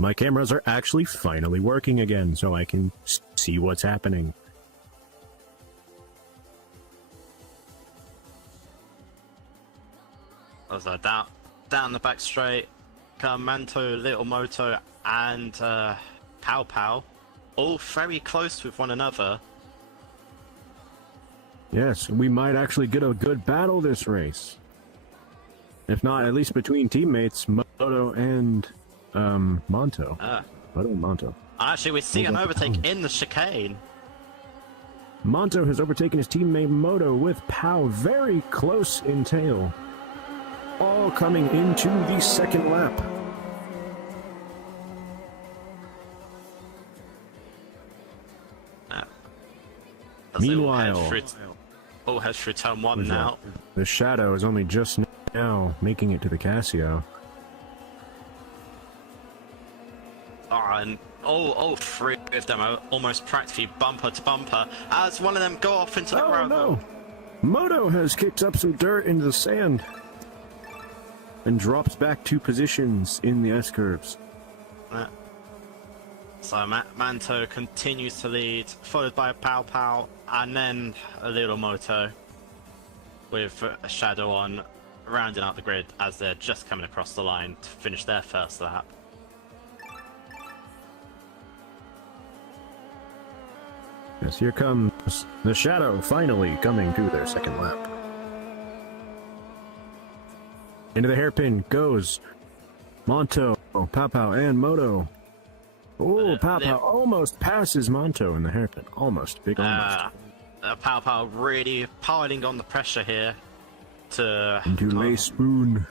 My cameras are actually finally working again, so I can see what's happening. So down the back straight, come Manto, Little Moto, and Pow Pow, all very close with one another. Yes, we might actually get a good battle this race. If not, at least between teammates, Moto and Monto. Moto and Monto. Actually, we see an overtake in the chicane. Monto has overtaken his teammate Moto with Pow very close in tail. All coming into the second lap. Meanwhile, all heads through turn 1 now. The Shadow is only just now making it to the Casio. And all three of them are almost practically bumper to bumper as one of them go off into the gravel. No! Moto has kicked up some dirt into the sand and drops back 2 positions in the S-curves. So Manto continues to lead, followed by Pow Pow, and then a Little Moto with a Shadow on, rounding out the grid as they're just coming across the line to finish their first lap. Yes, here comes the Shadow finally coming to their second lap. Into the hairpin goes Monto, Pow Pow, and Moto. Oh, Pow Pow almost passes Monto in the hairpin. Almost. Big almost. Pow Pow really piling on the pressure here to... Into Lay Spoon.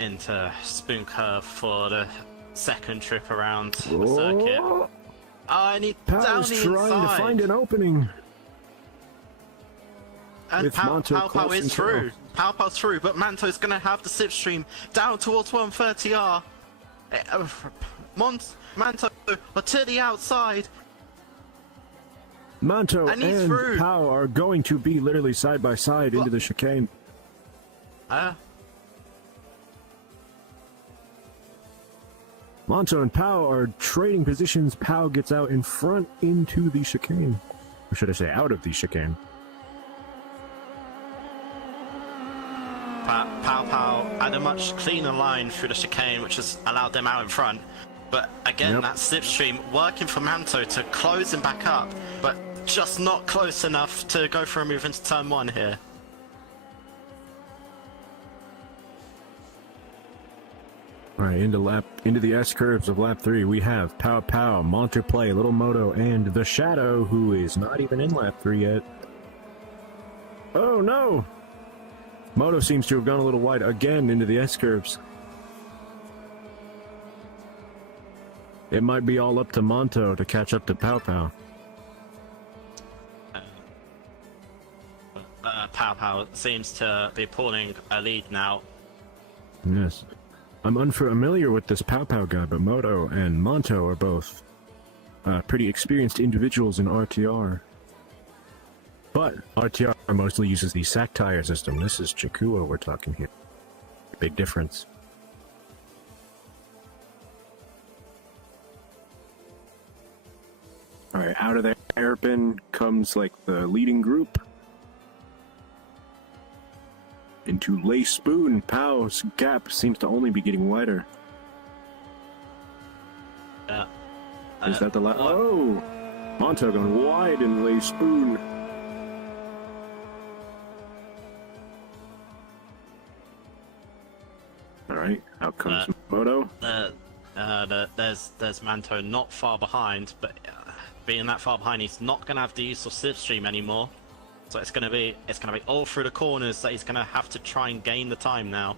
into spoon curve for the second trip around the circuit. Oh, I need down Pow's the trying inside. to find an opening. And With Manto Pow close is and through. Pow's through, but Manto's going to have the slipstream down towards 130R. Manto to the outside. Manto And he's and through. Pow are going to be literally side by side into the chicane. Manto and Pow are trading positions. Pow gets out in front into the chicane. Or should I say out of the chicane? Pow had a much cleaner line through the chicane, which has allowed them out in front. But again, that slipstream working for Manto to close him back up, but just not close enough to go for a move into turn 1 here. Alright, into the S curves of lap 3, we have Pow, Mantoplay, Little Moto, and the Shadow, who is not even in lap 3 yet. Oh no! Moto seems to have gone a little wide again into the S curves. It might be all up to Manto to catch up to Pow. Pow seems to be pulling a lead now. Yes. I'm unfamiliar with this Pow guy, but Moto and Manto are both pretty experienced individuals in RTR. But RTR mostly uses the sack tire system. This is Chikuo we're talking here. Big difference. Alright, out of the hairpin comes like the leading group. Into Lay Spoon, Pow's gap seems to only be getting wider. Is that the last? Oh! Manto going wide in Lay Spoon. Alright, out comes Moto. There's Manto not far behind, but being that far behind, he's not going to have the use of slipstream anymore. So it's going to be all through the corners that he's going to have to try and gain the time now.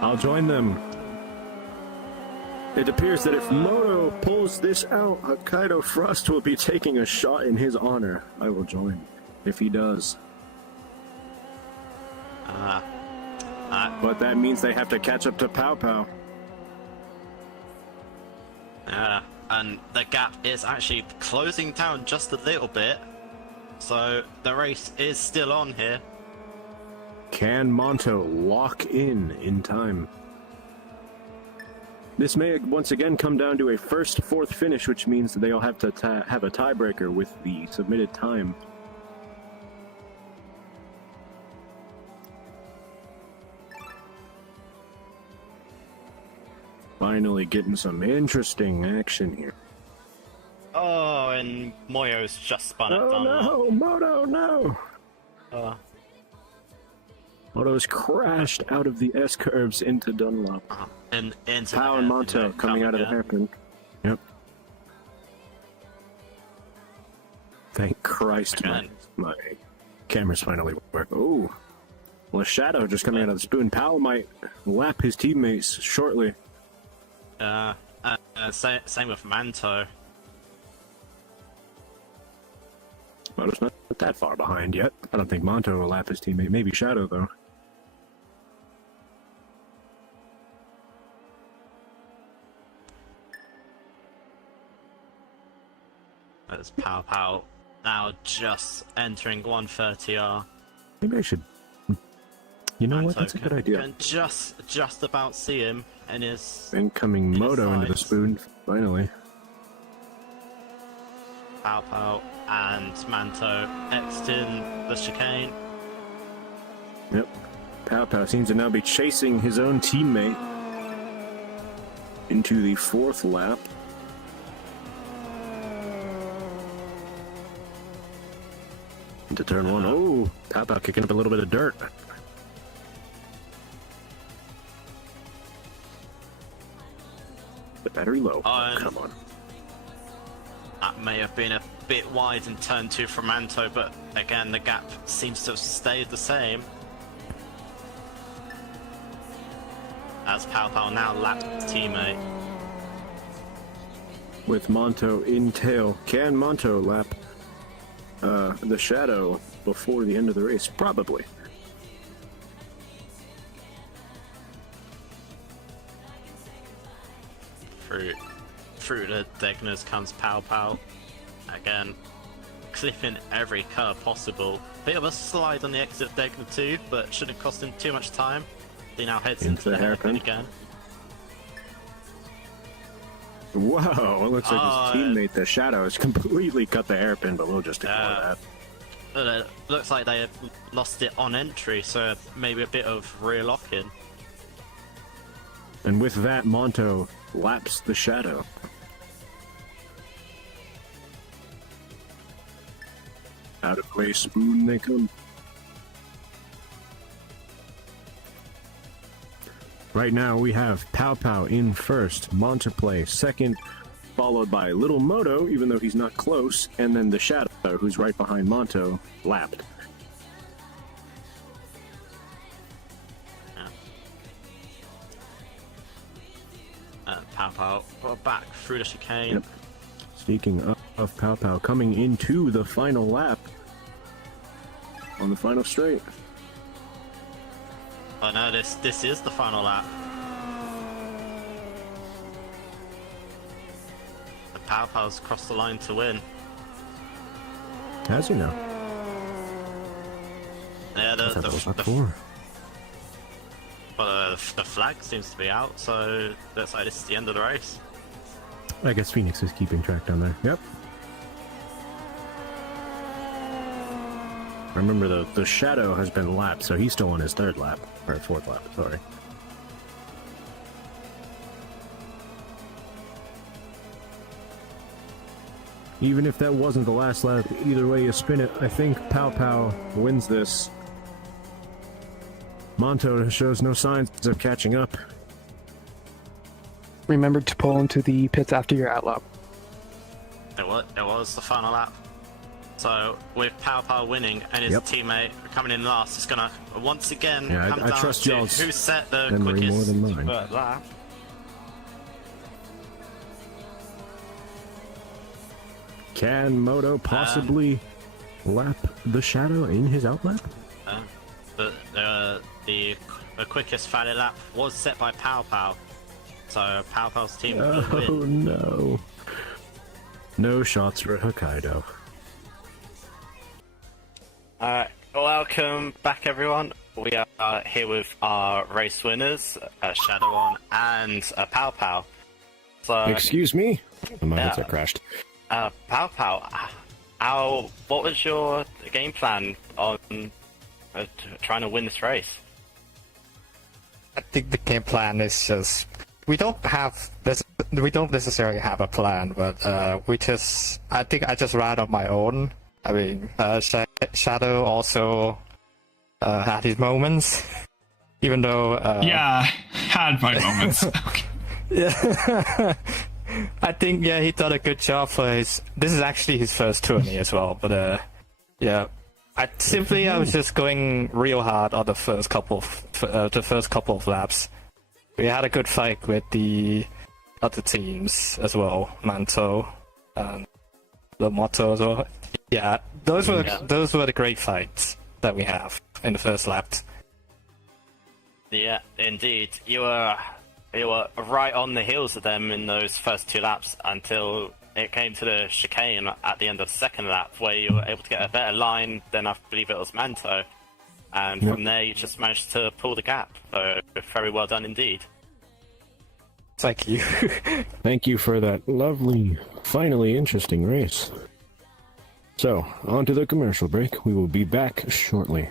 I'll join them. It appears that if Moto pulls this out, Hokkaido Frost will be taking a shot in his honor. I will join, if he does. But that means they have to catch up to Pow. And the gap is actually closing down just a little bit. So the race is still on here. Can Manto lock in time? This may once again come down to a first-fourth finish, which means that they'll have to have a tiebreaker with the submitted time. Finally getting some interesting action here. Oh, and Moyo's just spun it down. Oh no, Moto, no! Moto's crashed out of the S-curves into Dunlop. Into Pow and Manto coming out of the hairpin. Yep. Thank Christ, my camera's finally working. Oh, well, Shadow just coming out of the spoon. Pow might lap his teammates shortly. Same with Manto. Moto's not that far behind yet. I don't think Manto will lap his teammate. Maybe Shadow, though. There's Pow now just entering 130R. Maybe I should... You know what? That's a good idea. Can just about see him and his... Incoming Moto into the spoon, finally. Pow and Manto exiting the chicane. Yep. Pow seems to now be chasing his own teammate into the fourth lap. Into turn one. Oh, Pow kicking up a little bit of dirt. Battery low. Oh, Come on. That may have been a bit wide in turn 2 from Manto, but again, the gap seems to have stayed the same. As Pow Pow now lapped his teammate. With Manto in tail, can Manto lap the Shadow before the end of the race? Probably. Through the Degners comes Pow Pow. Again, clipping every curve possible. Bit of a slide on the exit of Degner too, but shouldn't cost him too much time. He now heads into the hairpin again. Whoa, it looks like his teammate, the Shadow, has completely cut the hairpin, but we'll just ignore that. Looks like they have lost it on entry, so maybe a bit of rear lock-in. And with that, Manto laps the Shadow. Out of the way, Spoon they come. Right now we have Pow Pow in first, Mantoplay second, followed by Little Moto, even though he's not close, and then the Shadow, who's right behind Manto, lapped. Pow Pow back through the chicane. Yep. Speaking of Pow Pow, coming into the final lap on the final straight. Oh no, this is the final lap. The Pow Pow's crossed the line to win. Has he now? Yeah, the flag seems to be out, so looks like this is the end of the race. I guess Phoenix is keeping track down there. Yep. Remember, the Shadow has been lapped, so he's still on his third lap. Or fourth lap, sorry. Even if that wasn't the last lap, either way you spin it, I think Pow Pow wins this. Manto shows no signs of catching up. Remember to pull into the pits after your outlap. It was the final lap. So with Pow Pow winning and his teammate coming in last, it's gonna once again come down trust to y'all's who set the memory quickest more than mine. lap. Can Moto possibly lap the Shadow in his outlap? The quickest Valley lap was set by Pow Pow. So Pow Pow's team will win. Oh no. No shots for Hokkaido. Alright, welcome back everyone. We are here with our race winners, Shadowon and Pow Pow. So, excuse me? My headset crashed. Pow Pow, what was your game plan on trying to win this race? I think the game plan is just we don't necessarily have a plan, but I think I just ride on my own. I mean, Shadow also had his moments, even though had my moments. Yeah, I think he did a good job for his. This is actually his first tourney as well, but I was just going real hard on the first couple of laps. We had a good fight with the other teams as well, Manto and the Motto as well. Yeah, those were the great fights that we have in the first lap. Yeah, indeed. You were right on the heels of them in those first 2 laps until it came to the chicane at the end of the second lap, where you were able to get a better line than I believe it was Manto. And from there, you just managed to pull the gap. So, very well done indeed. Thank you. Thank you for that lovely, finally interesting race. So, on to the commercial break. We will be back shortly.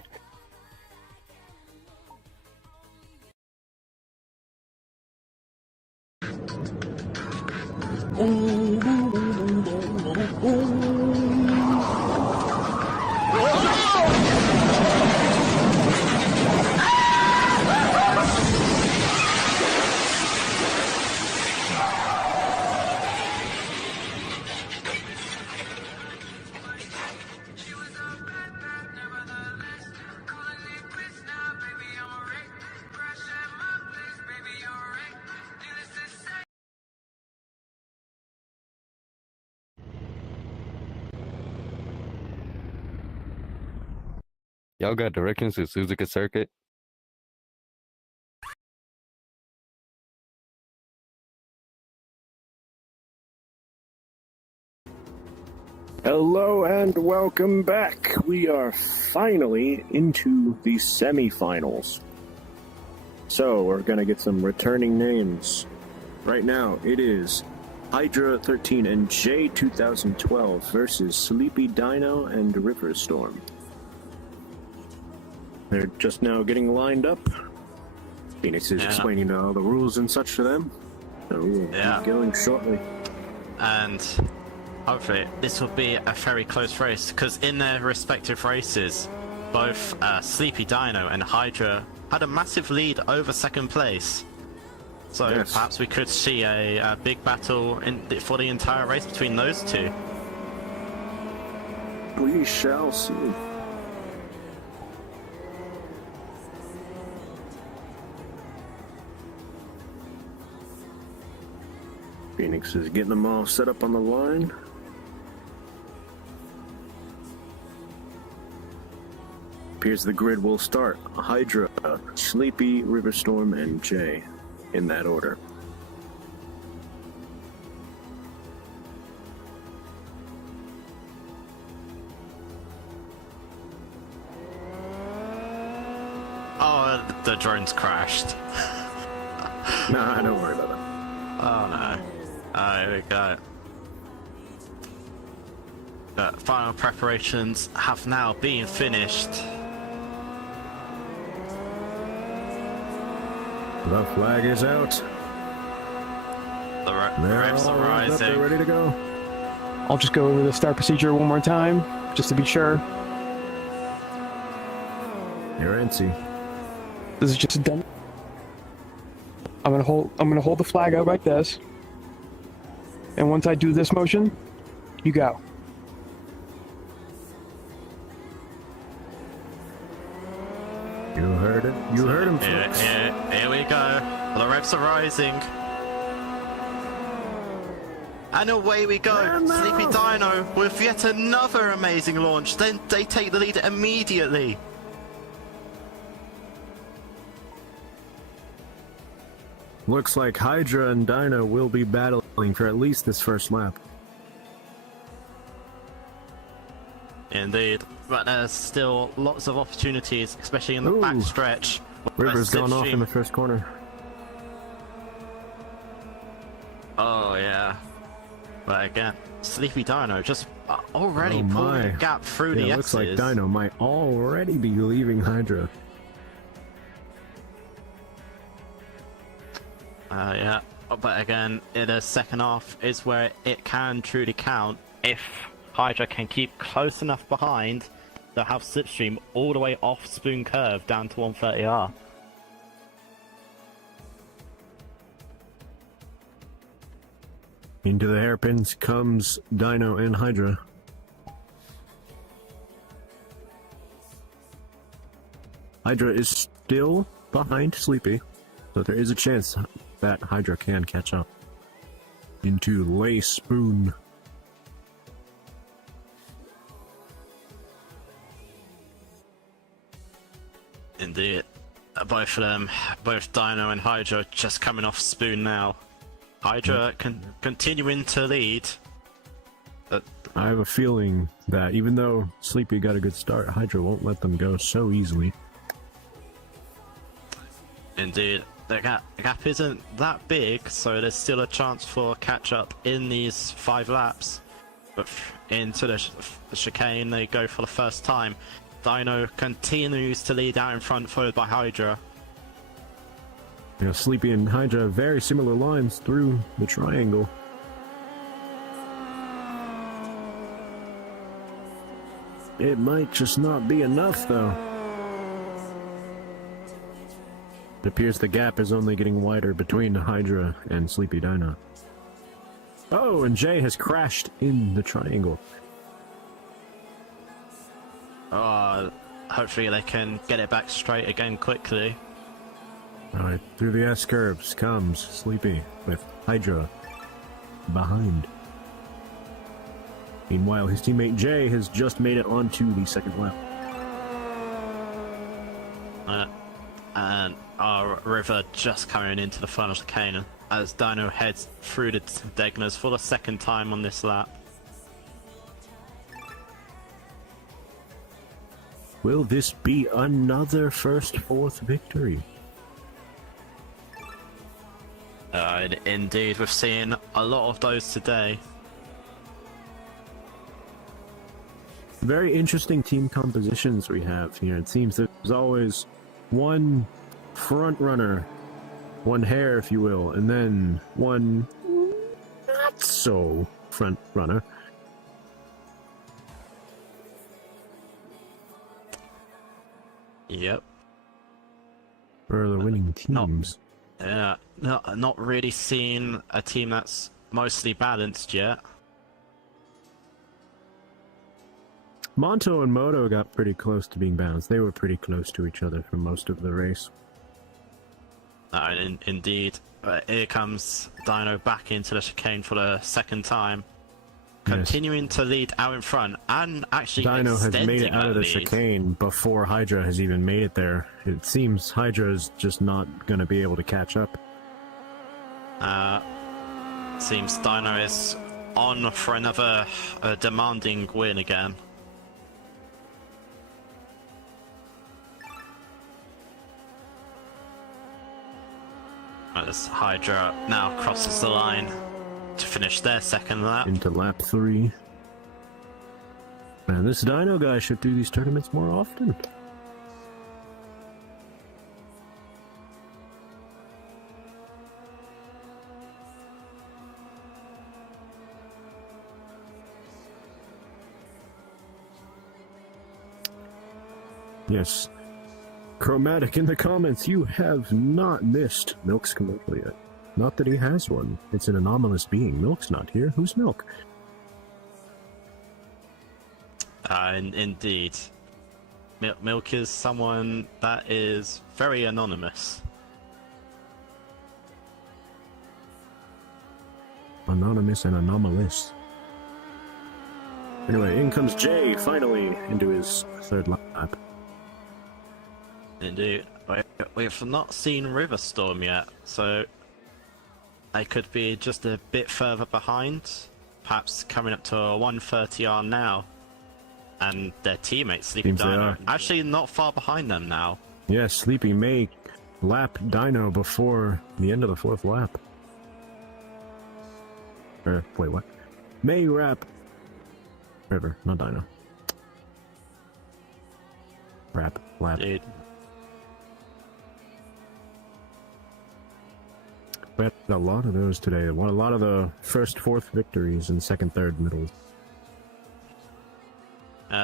Y'all got directions to Suzuka Circuit? Hello and welcome back. We are finally into the semifinals. So we're gonna get some returning names. Right now it is Hydra 13 and J 2012 versus Sleepy Dino and Riverstorm. They're just now getting lined up. Phoenix is explaining all the rules and such to them. So we'll be going shortly. And hopefully this will be a very close race, because in their respective races, both Sleepy Dino and Hydra had a massive lead over second place. So perhaps we could see a big battle for the entire race between those two. We shall see. Phoenix is getting them all set up on the line. Appears the grid will start Hydra, Sleepy, Riverstorm, and Jay, in that order. Oh, the drone's crashed. Nah, don't worry about it. Oh no. Oh, here we go. The final preparations have now been finished. The flag is out. The revs are rising. They're ready to go. I'll just go over the start procedure one more time, just to be sure. You're antsy. This is just done. I'm gonna hold the flag out like this. And once I do this motion, you go. You heard it. You heard him, folks. Here we go. The revs are rising. And away we go. Sleepy Dino with yet another amazing launch. Then they take the lead immediately. Looks like Hydra and Dino will be battling for at least this first lap. Indeed, but there's still lots of opportunities, especially in the back stretch. River's gone off in the first corner. Oh yeah, but again, Sleepy Dino just already pulling a gap through the Looks like X's. Dino might already be leaving Hydra. Yeah, but again, in the second half is where it can truly count. If Hydra can keep close enough behind, they'll have slipstream all the way off Spoon Curve down to 130R. Into the hairpins comes Dino and Hydra. Hydra is still behind Sleepy, so there is a chance that Hydra can catch up. Into Lay Spoon. Indeed. Both of them, both Dino and Hydra, just coming off Spoon now. Hydra continuing to lead. I have a feeling that even though Sleepy got a good start, Hydra won't let them go so easily. Indeed. The gap isn't that big, so there's still a chance for catch-up in these 5 laps. But into the chicane they go for the first time. Dino continues to lead out in front, followed by Hydra. You know, Sleepy and Hydra have very similar lines through the triangle. It might just not be enough, though. It appears the gap is only getting wider between Hydra and Sleepy Dino. Oh, and Jay has crashed in the triangle. Hopefully they can get it back straight again quickly. Alright, through the S-curves comes Sleepy with Hydra behind. Meanwhile, his teammate Jay has just made it onto the second lap. And our River just coming into the final chicane as Dino heads through the Degners for the second time on this lap. Will this be another first-fourth victory? Indeed, we've seen a lot of those today. Very interesting team compositions we have here. It seems there's always one front runner, one hare, if you will, and then one not so front runner. Yep. For the winning teams. Not really seen a team that's mostly balanced yet. Monto and Moto got pretty close to being balanced. They were pretty close to each other for most of the race. Indeed. Here comes Dino back into the chicane for the second time. Continuing to lead out in front and actually Dino has made it extending out of the that lead. chicane before Hydra has even made it there. It seems Hydra is just not going to be able to catch up. Seems Dino is on for another demanding win again. As Hydra now crosses the line to finish their second lap. Into lap 3. Man, this Dino guy should do these tournaments more often. Yes. Chromatic in the comments, you have not missed Milk's commercial yet. Not that he has one. It's an anomalous being. Milk's not here. Who's Milk? Indeed. Milk is someone that is very anonymous. Anonymous and anomalous. Anyway, in comes Jay, finally, into his third lap. Indeed. We've not seen Riverstorm yet, so they could be just a bit further behind, perhaps coming up to a 130R now. And their teammate, Sleepy Seems they Dino, are. actually not far behind them now. Yes, Sleepy may lap Dino before the end of the fourth lap. Wait, what? May wrap River, not Dino. Lap. Dude. We had a lot of those today. A lot of the first, fourth victories and second, third, middle.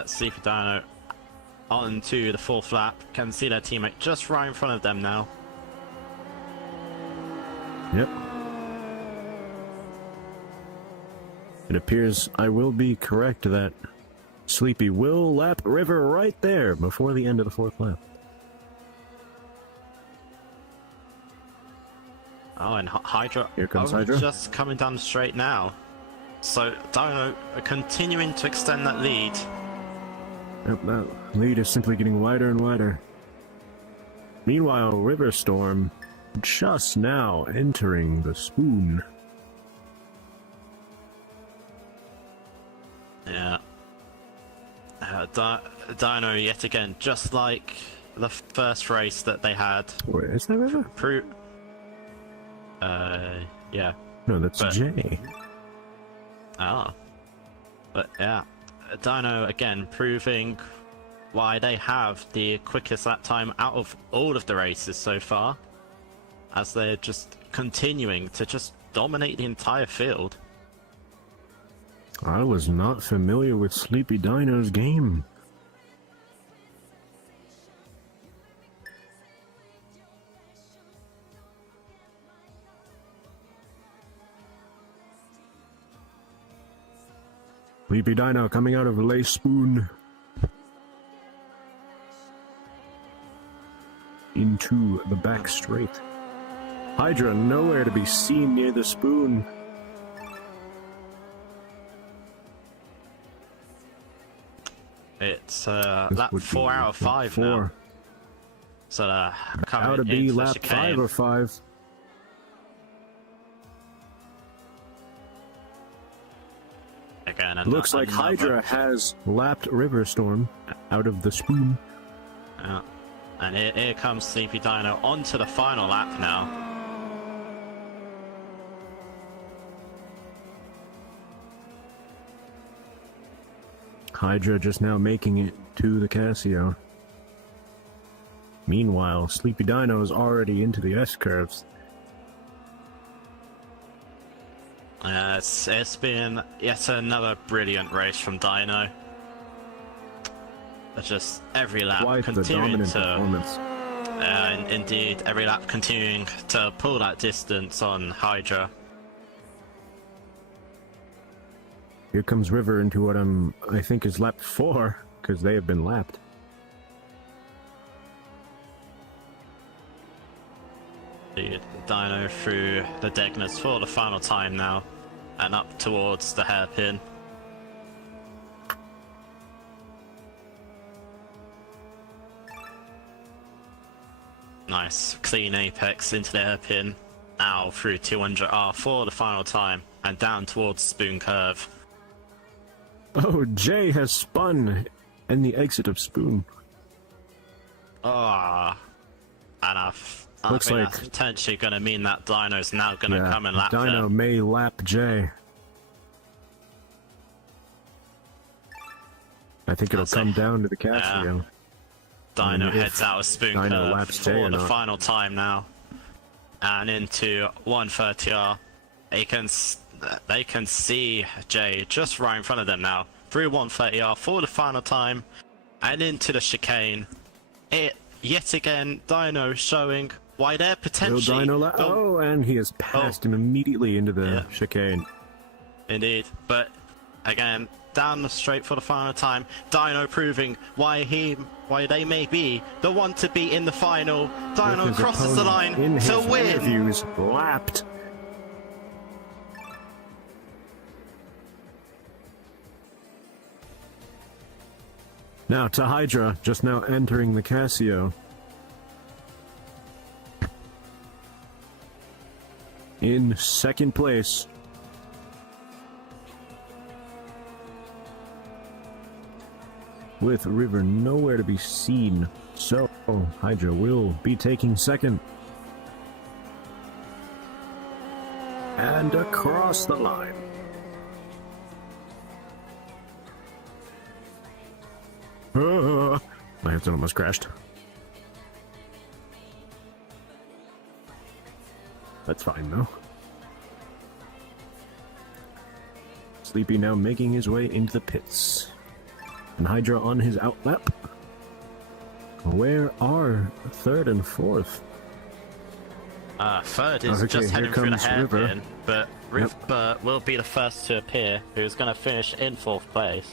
Sleepy Dino on to the fourth lap. Can see their teammate just right in front of them now. Yep. It appears I will be correct that Sleepy will lap River right there before the end of the fourth lap. Oh, and Hydra. Here comes Hydra. Just coming down straight now. So Dino continuing to extend that lead. Yep, that lead is simply getting wider and wider. Meanwhile, Riverstorm just now entering the spoon. Yeah. Dino yet again, just like the first race that they had. Wait, is that River? Yeah. No, that's Jay. Ah. But yeah, Dino again proving why they have the quickest lap time out of all of the races so far, as they're just continuing to just dominate the entire field. I was not familiar with Sleepy Dino's game. Sleepy Dino coming out of Lay Spoon into the back straight. Hydra nowhere to be seen near the spoon. It's lap 4 out of 5 now. So How to be lap 5 or 5. Again, Looks like Hydra has lapped Riverstorm out of the spoon. And here comes Sleepy Dino onto the final lap now. Hydra just now making it to the Casio. Meanwhile, Sleepy Dino is already into the S-curves. It's been yet another brilliant race from Dino. Just every lap Quite the continuing dominant performance. indeed, every lap continuing to pull that distance on Hydra. Here comes River into what I think is lap 4, because they have been lapped. Dino through the Degners for the final time now, and up towards the hairpin. Nice, clean apex into the hairpin. Now through 200R for the final time, and down towards Spoon Curve. Oh, Jay has spun in the exit of Spoon. And I Looks think like that's potentially going to mean that Dino's now going to come and lap Dino them. may lap Jay. I think it'll come down to the Casio. Dino And heads if out of Spoon Dino Curve laps Jay for or the not. final time now, and into 130R. They can see Jay just right in front of them now. Through 130R for the final time, and into the chicane. Yet again, Dino showing why they're Will potentially. Dino oh, and he has passed him immediately into the chicane. Indeed, but again, down the straight for the final time. Dino proving why they may be the one to be in the final. Dino With his crosses the opponent line in to his win. interviews, lapped. Now to Hydra, just now entering the Casio. In second place. With River nowhere to be seen, so Hydra will be taking second. And across the line. My headset almost crashed. That's fine though. Sleepy now making his way into the pits. And Hydra on his outlap. Where are third and fourth? Third is Okay, just here heading through the comes River. hairpin, but River will be the first to appear, who's going to finish in fourth place.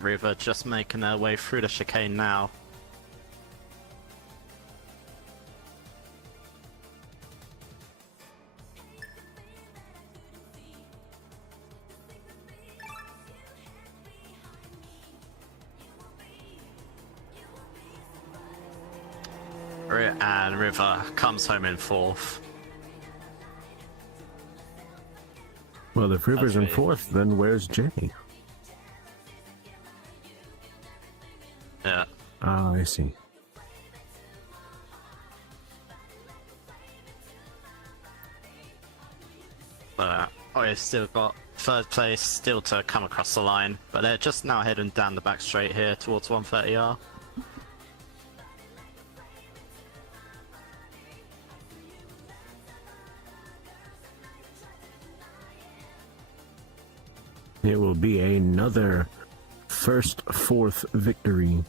River just making their way through the chicane now. And River comes home in fourth. Well, if River's in Okay. fourth, then where's Jay? Yeah. Ah, I see. We've still got third place still to come across the line, but they're just now heading down the back straight here towards 130R. It will be another fourth victory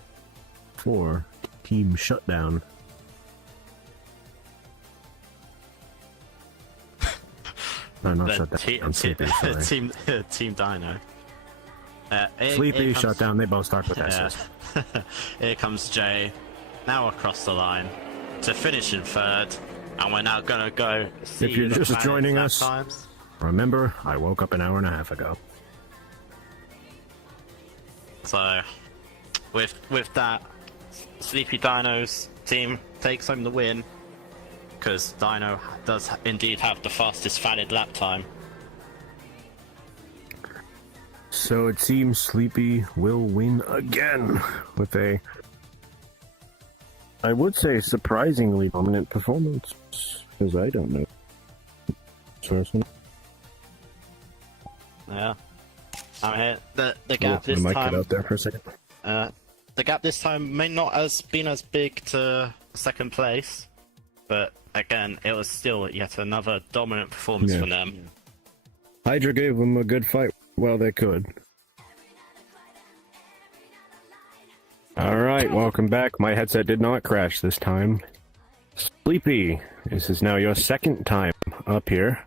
for Team Shutdown. No, not The Shutdown. I'm Sleepy, sorry. Team Dino. Sleepy, Shutdown, they both start with S's. Here comes Jay, now across the line to finish in third, and we're now gonna go see If you're the just planet's joining lap us, times. remember, I woke up an hour and a half ago. So, with that, Sleepy Dino's team takes home the win, because Dino does indeed have the fastest valid lap time. So it seems Sleepy will win again with a, I would say, surprisingly dominant performance, because I don't know. Person. Yeah. I'm here. The gap this might time. get out there for a second. The gap this time may not has been as big to second place, but again, it was still yet another dominant performance from them. Hydra gave them a good fight while they could. Alright, welcome back. My headset did not crash this time. Sleepy, this is now your second time up here.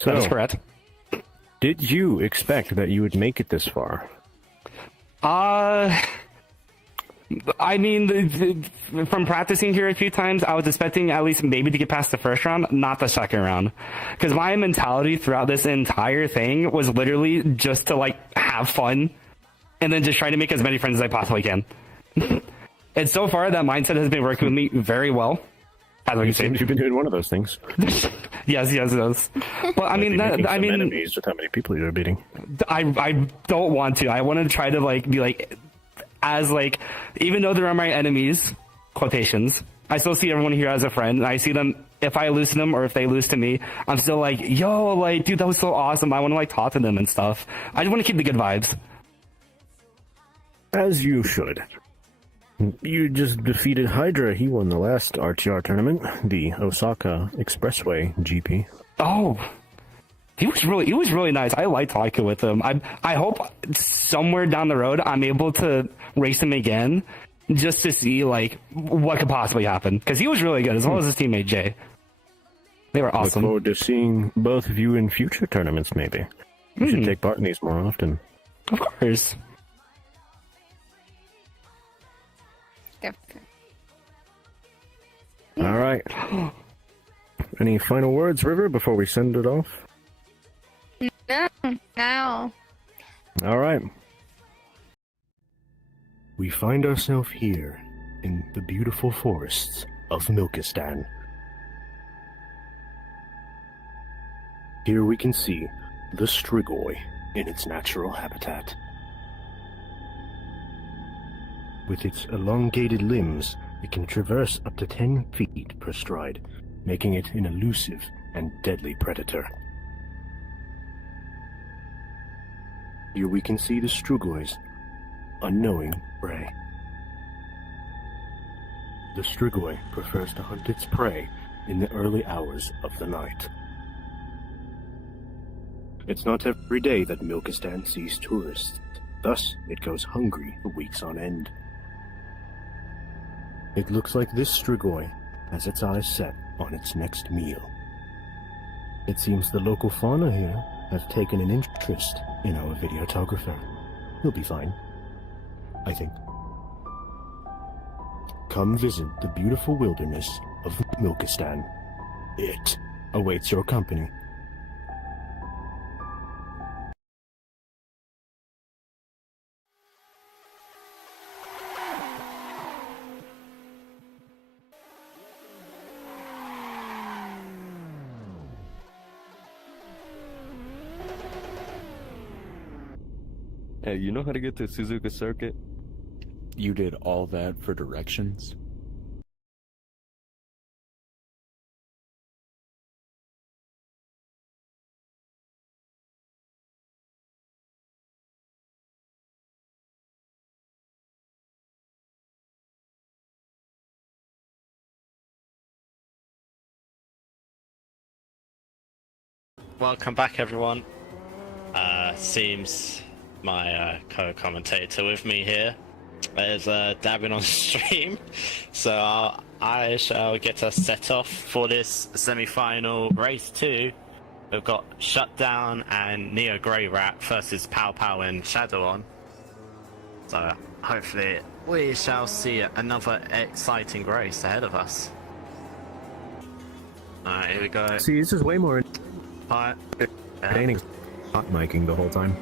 So, That's correct. Did you expect that you would make it this far? I mean, from practicing here a few times, I was expecting at least maybe to get past the first round, not the second round. Because my mentality throughout this entire thing was literally just to, like, have fun, and then just try to make as many friends as I possibly can. And so far, that mindset has been working with me very well. As I can say, you've been doing one of those things. Yes, it does. But I mean, enemies with how many people you're beating. I don't want to. I want to try to be like, as like, even though they're my enemies, quotations, I still see everyone here as a friend. And I see them, if I lose to them or if they lose to me, I'm still like, yo, like, dude, that was so awesome. I want to like talk to them and stuff. I just want to keep the good vibes. As you should. You just defeated Hydra. He won the last RTR tournament, the Osaka Expressway GP. Oh, he was really nice. I liked talking with him. I hope somewhere down the road I'm able to race him again, just to see like what could possibly happen. Because he was really good, as well as his teammate Jay. They were awesome. Look forward to seeing both of you in future tournaments. Maybe you should take part in these more often. Of course. All right. Any final words, River, before we send it off? No. All right. We find ourselves here in the beautiful forests of Milkistan. Here we can see the strigoi in its natural habitat. With its elongated limbs, it can traverse up to 10 feet per stride, making it an elusive and deadly predator. Here we can see the strugoi's unknowing prey. The strigoi prefers to hunt its prey in the early hours of the night. It's not every day that Milkistan sees tourists, thus it goes hungry for weeks on end. It looks like this strigoi has its eyes set on its next meal. It seems the local fauna here have taken an interest in our videographer. He'll be fine, I think. Come visit the beautiful wilderness of Milkistan. It awaits your company. Hey, you know how to get to Suzuka Circuit? You did all that for directions? Welcome back, everyone. Seems my co-commentator with me here is dabbing on stream, so I shall get us set off for this semi-final race 2. We've got Shutdown and Neo Grey Rat versus Pow Pow and Shadow on. So hopefully we shall see another exciting race ahead of us. Alright, here we go. See, this is way more entertaining. hot miking the whole time.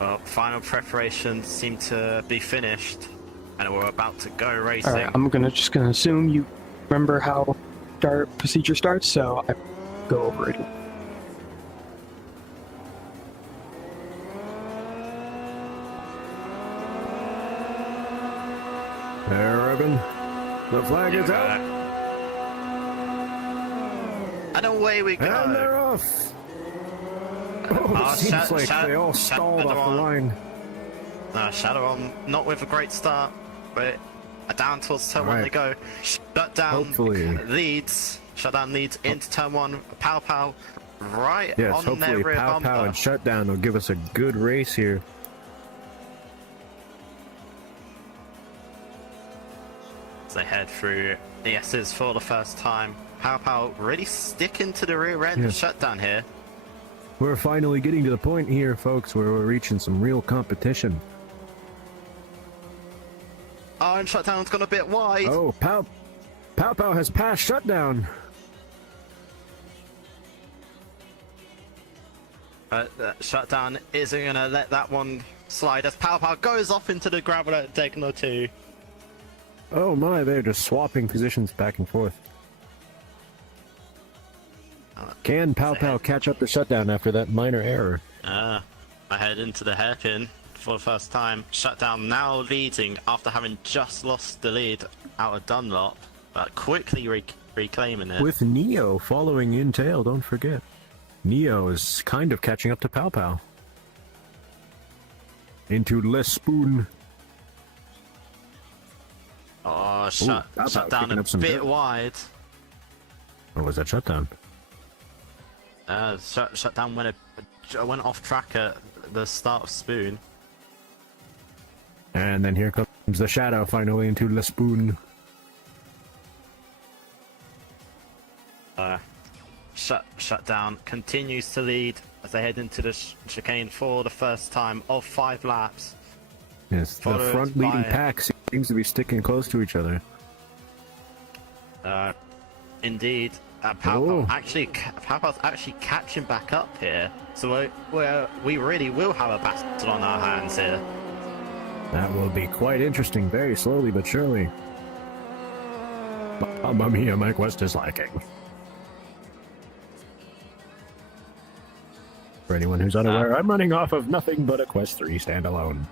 Well, final preparations seem to be finished, and we're about to go racing. Alright, I'm just gonna assume you remember how start procedure starts, so I go over it. There, Evan. The flag is out. And away we go. And they're off. Oh, it seems like they all stalled off the line. Shadow not with a great start, but down towards turn one they go. Shutdown leads. Shutdown leads into turn one. Pow Pow right on their rear Pow bumper. Pow and Shutdown will give us a good race here. As they head through the S's for the first time. Pow Pow really sticking to the rear end of Shutdown here. We're finally getting to the point here, folks, where we're reaching some real competition. Oh, and Shutdown's gone a bit wide. Oh, Pow Pow has passed Shutdown. Shutdown isn't going to let that one slide as Pow Pow goes off into the gravel at Decno 2. Oh my, they're just swapping positions back and forth. Can Pow Pow catch up to Shutdown after that minor error? I head into the hairpin for the first time. Shutdown now leading after having just lost the lead out of Dunlop, but quickly reclaiming it. With Neo following in tail, don't forget. Neo is kind of catching up to Pow Pow. Into Les Spoon. Oh, Shutdown a bit wide. Or was that Shutdown? Shutdown went off track at the start of Spoon. And then here comes the Shadow finally into Les Spoon. Shutdown continues to lead as they head into the chicane for the first time of 5 laps. Yes, the front leading pack seems to be sticking close to each other. Indeed. Pow Pow's actually catching back up here, so we really will have a battle on our hands here. That will be quite interesting, very slowly but surely. Mamma mia, my quest is lacking. For anyone who's unaware, I'm running off of nothing but a Quest 3 standalone.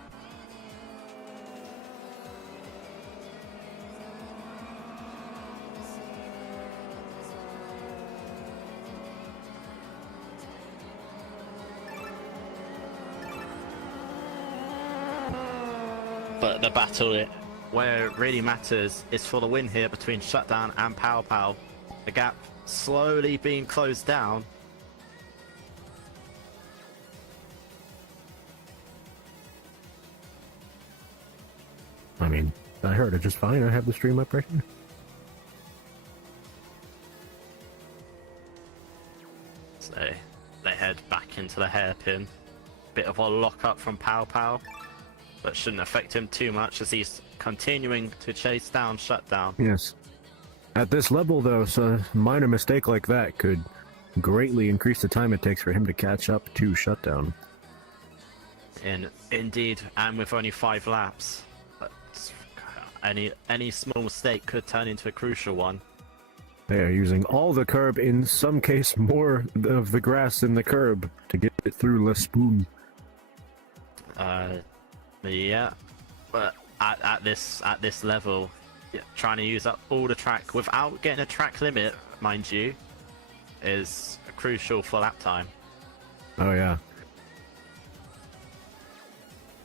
But the battle where it really matters is for the win here between Shutdown and Pow Pow. The gap slowly being closed down. I mean, I heard it just fine. I have the stream up right here. So they head back into the hairpin. Bit of a lock up from Pow Pow, but shouldn't affect him too much as he's continuing to chase down Shutdown. Yes. At this level, though, so a minor mistake like that could greatly increase the time it takes for him to catch up to Shutdown. Indeed, and with only 5 laps. But any small mistake could turn into a crucial one. They are using all the curb, in some case more of the grass than the curb, to get it through Les Spoon. Yeah, but at this level, trying to use up all the track without getting a track limit, mind you, is crucial for lap time. Oh yeah.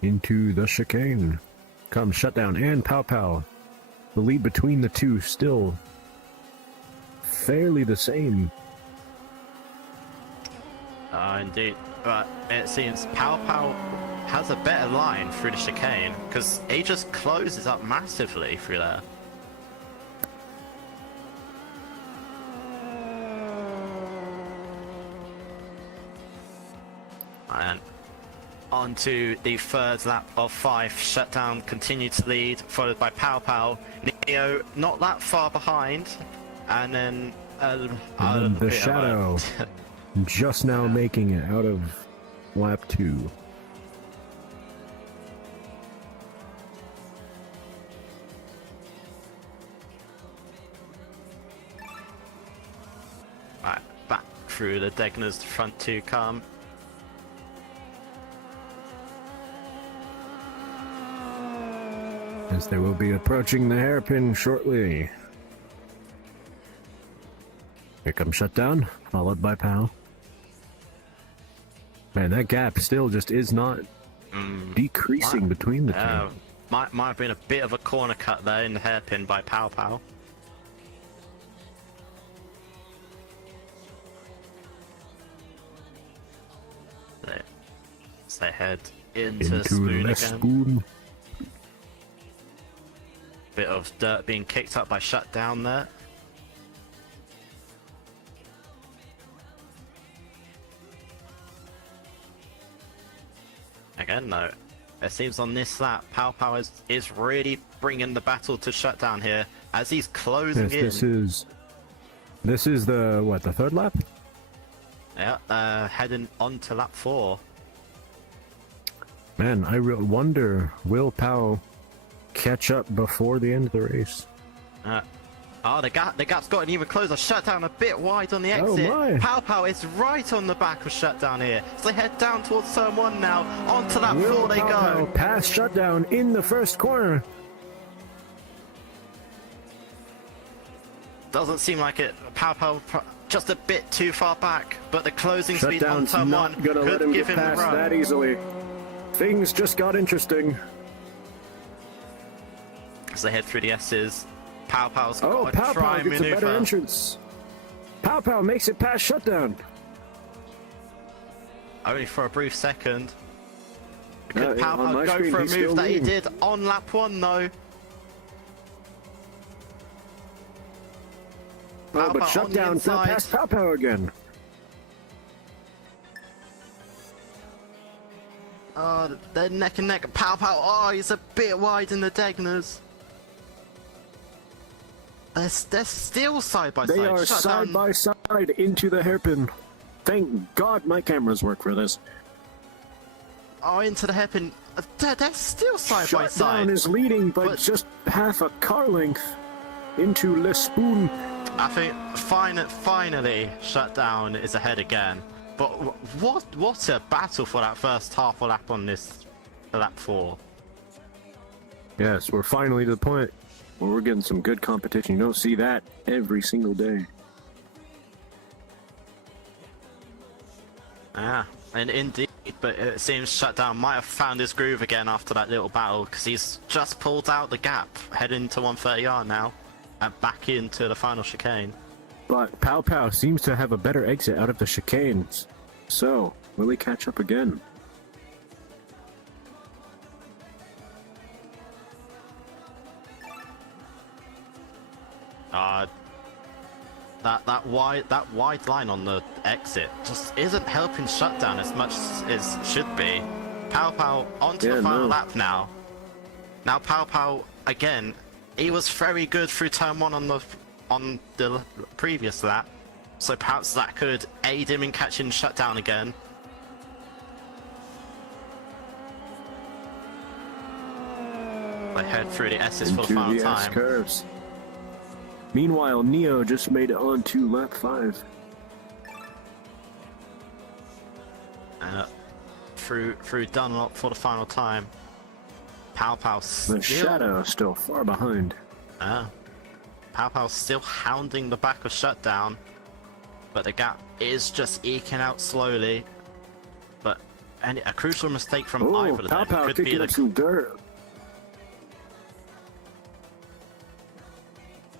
Into the chicane comes Shutdown and Pow Pow. The lead between the two still fairly the same. Indeed, but it seems Pow Pow has a better line through the chicane because he just closes up massively through there. And on to the third lap of 5. Shutdown continued to lead, followed by Pow Pow. Neo not that far behind, and then the Shadow. just now making it out of lap 2. Right, back through the Degner's front 2 come. As they will be approaching the hairpin shortly. Here comes Shutdown, followed by Pal. Man, that gap still just is not decreasing between the two. Might have been a bit of a corner cut there in the hairpin by Pow Pow. As they head into Spoon the again. Spoon. Bit of dirt being kicked up by Shutdown there. Again, though, it seems on this lap, Pow Pow is really bringing the battle to Shutdown here as he's closing in. This is the, what, the 3rd lap? Yeah, heading on to lap 4. Man, I wonder, will Pow catch up before the end of the race? The gap's gotten even closer. Shutdown a bit wide on the Oh exit. my. Pow Pow is right on the back of Shutdown here. So they head down towards turn 1 now. Onto lap 4 they go. Pass Shutdown in the first corner. Doesn't seem like it. Pow Pow just a bit too far back, but the closing speed on Shutdown's turn not 1 gonna let could him give get him the past run. that easily. Things just got interesting. As they head through the S's, Pow Pow's got Pow to try Pow and gets a better maneuver. entrance. Pow Pow makes it past Shutdown. Only for a brief second. Could Pow on Pow my go screen, for a he's move still that he leading. did on lap 1 though? Oh, but Pow Pow on the Shutdown fell inside. past Pow Pow again. Oh, they're neck and neck. Pow Pow, oh, he's a bit wide in the Degners. They're still side by side. They are Shutdown. side by side into the hairpin. Thank God my cameras work for this. Oh, into the hairpin. They're still side by side. Shutdown is leading by just half a car length into Le Spoon. I think finally Shutdown is ahead again. But what a battle for that first half a lap on this lap 4. Yes, we're finally to the point where we're getting some good competition. You don't see that every single day. And indeed, but it seems Shutdown might have found his groove again after that little battle, because he's just pulled out the gap, heading to 130R now, and back into the final chicane. But Pow Pow seems to have a better exit out of the chicanes. So, will he catch up again? That wide line on the exit just isn't helping Shutdown as much as should be. Pow Pow onto the final lap now. Now Pow Pow again. He was very good through turn 1 on the previous lap, so perhaps that could aid him in catching Shutdown again. They head through the S's for the Into final the S time. curves. Meanwhile, Neo just made it on to lap 5. Through Dunlop for the final time. Pow Pow still... The Shadow still far behind. Pow Pow still hounding the back of Shutdown, but the gap is just eking out slowly. But a crucial mistake from either of Pow them Pow could be kicking the... up some dirt.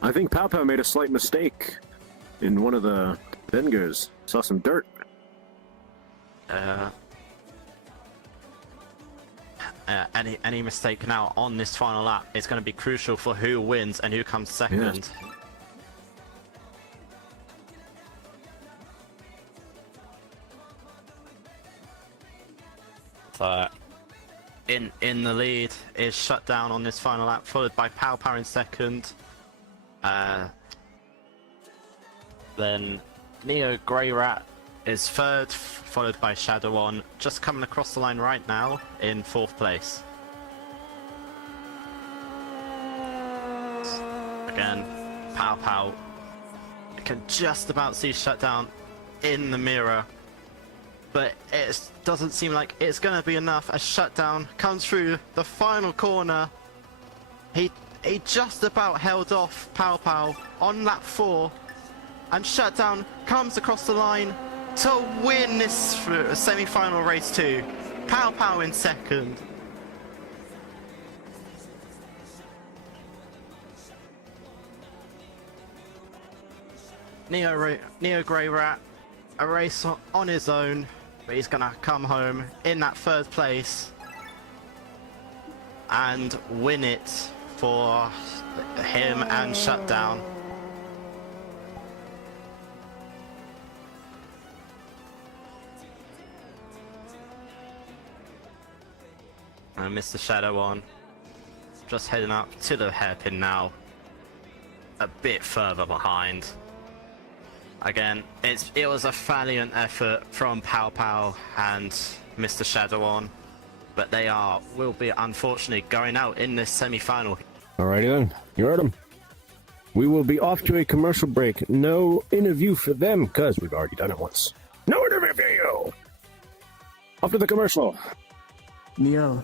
I think Pow Pow made a slight mistake in one of the Vengers. Saw some dirt. Any mistake now on this final lap is going to be crucial for who wins and who comes second. Yes. So, in the lead is Shutdown on this final lap, followed by Pow Pow in second. Then Neo, Grey Rat, is third, followed by Shadow On, just coming across the line right now in 4th place. Again, Pow Pow. I can just about see Shutdown in the mirror, but it doesn't seem like it's going to be enough as Shutdown comes through the final corner. He just about held off Pow Pow on lap 4, and Shutdown comes across the line to win this semi-final race too. Pow Pow in 2nd. Neo Grey Rat, a race on his own, but he's gonna come home in that 3rd place and win it for him and Shutdown. And Mr. Shadow On, just heading up to the hairpin now, a bit further behind. Again, it was a valiant effort from Pow Pow and Mr. Shadow On, but they will be unfortunately going out in this semi-final. Alrighty then, you heard them. We will be off to a commercial break. No interview for them, because we've already done it once. No interview! Off to the commercial. Neo.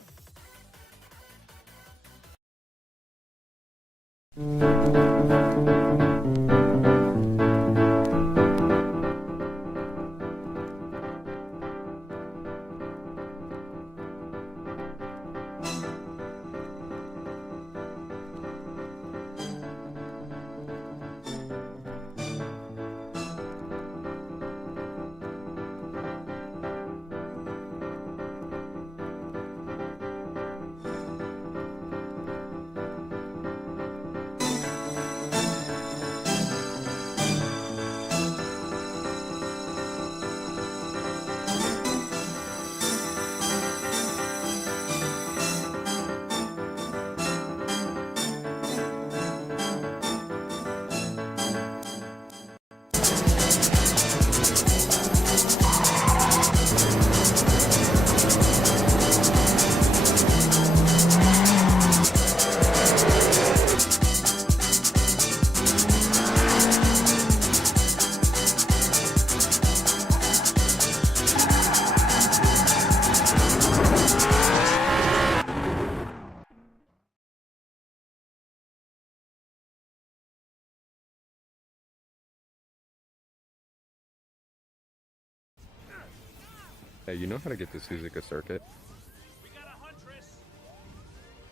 Hey, you know how to get to Suzuka Circuit?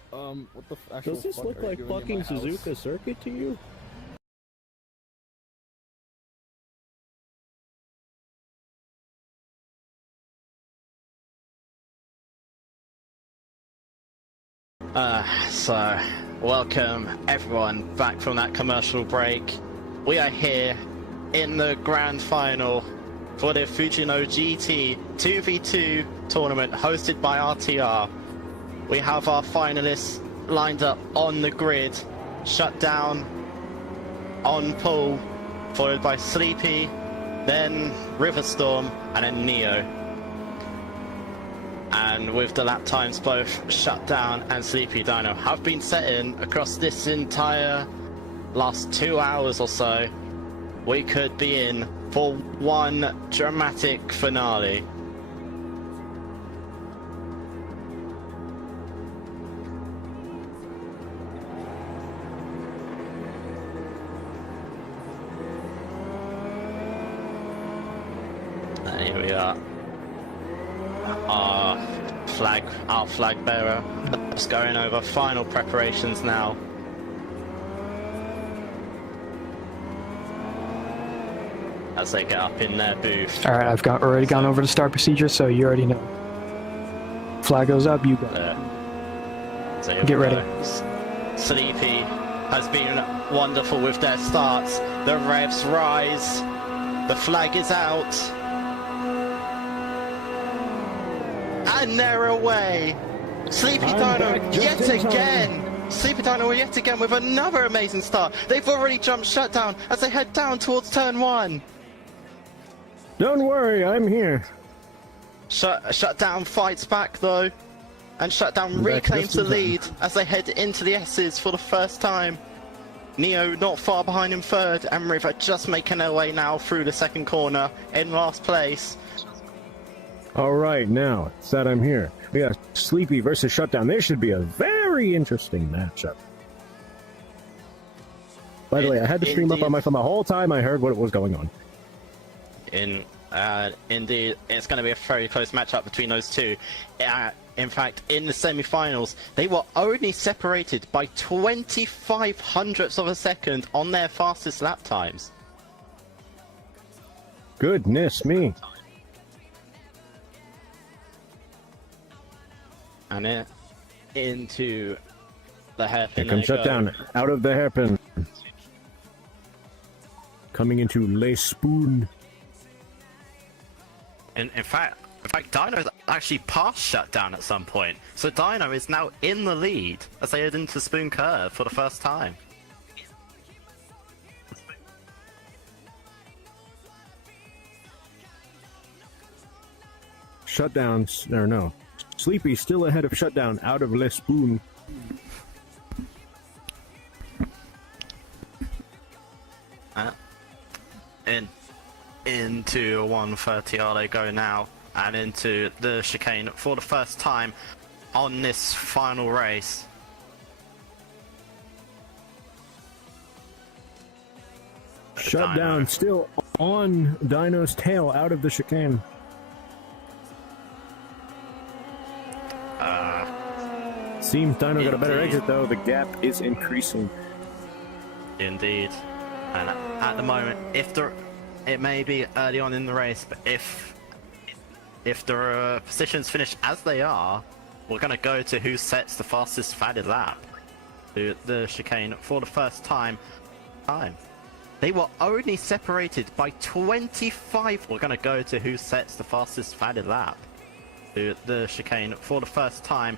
What the actual Does this fuck look are you like doing in fucking my house? Suzuka Circuit to you? So, welcome everyone back from that commercial break. We are here in the grand final for the Fujino GT 2v2 tournament hosted by RTR. We have our finalists lined up on the grid. Shutdown on pole, followed by Sleepy, then Riverstorm, and then Neo. And with the lap times both Shutdown and Sleepy Dino have been setting across this entire last 2 hours or so, we could be in for one dramatic finale. And here we are. Our flag bearer just going over final preparations now. As they get up in their booth. Alright, I've already gone over the start procedure, so you already know. Flag goes up, you go. So Get ready. Sleepy has been wonderful with their starts. The revs rise. The flag is out. And they're away. Sleepy Dino yet again. Sleepy Dino yet again with another amazing start. They've already jumped Shutdown as they head down towards turn 1. Don't worry, I'm here. Shutdown fights back though, and Shutdown reclaims the lead as they head into the S's for the first time. Neo not far behind in third, and River just making their way now through the second corner in last place. Alright, now, it's that I'm here. We got Sleepy versus Shutdown. This should be a very interesting matchup. By the way, I had the stream up on my phone the whole time I heard what was going on. Indeed, it's going to be a very close matchup between those two. In fact, in the semi-finals, they were only separated by 25 hundredths of a second on their fastest lap times. Goodness me. And into the hairpin. Here comes Shutdown out of the hairpin. Coming into Le Spoon. In fact, Dino's actually passed Shutdown at some point. So Dino is now in the lead as they head into Spoon Curve for the first time. Shutdowns, or no. Sleepy still ahead of Shutdown out of Le Spoon. Into 130R they go now, and into the chicane for the first time on this final race. Shutdown still on Dino's tail out of the chicane. Seems Dino got a better exit though. The gap is increasing. Indeed. And at the moment, it may be early on in the race, but if the positions finish as they are, we're going to go to who sets the fastest valid lap to the chicane for the first time. They were only separated by 25. We're going to go to who sets the fastest valid lap to the chicane for the first time.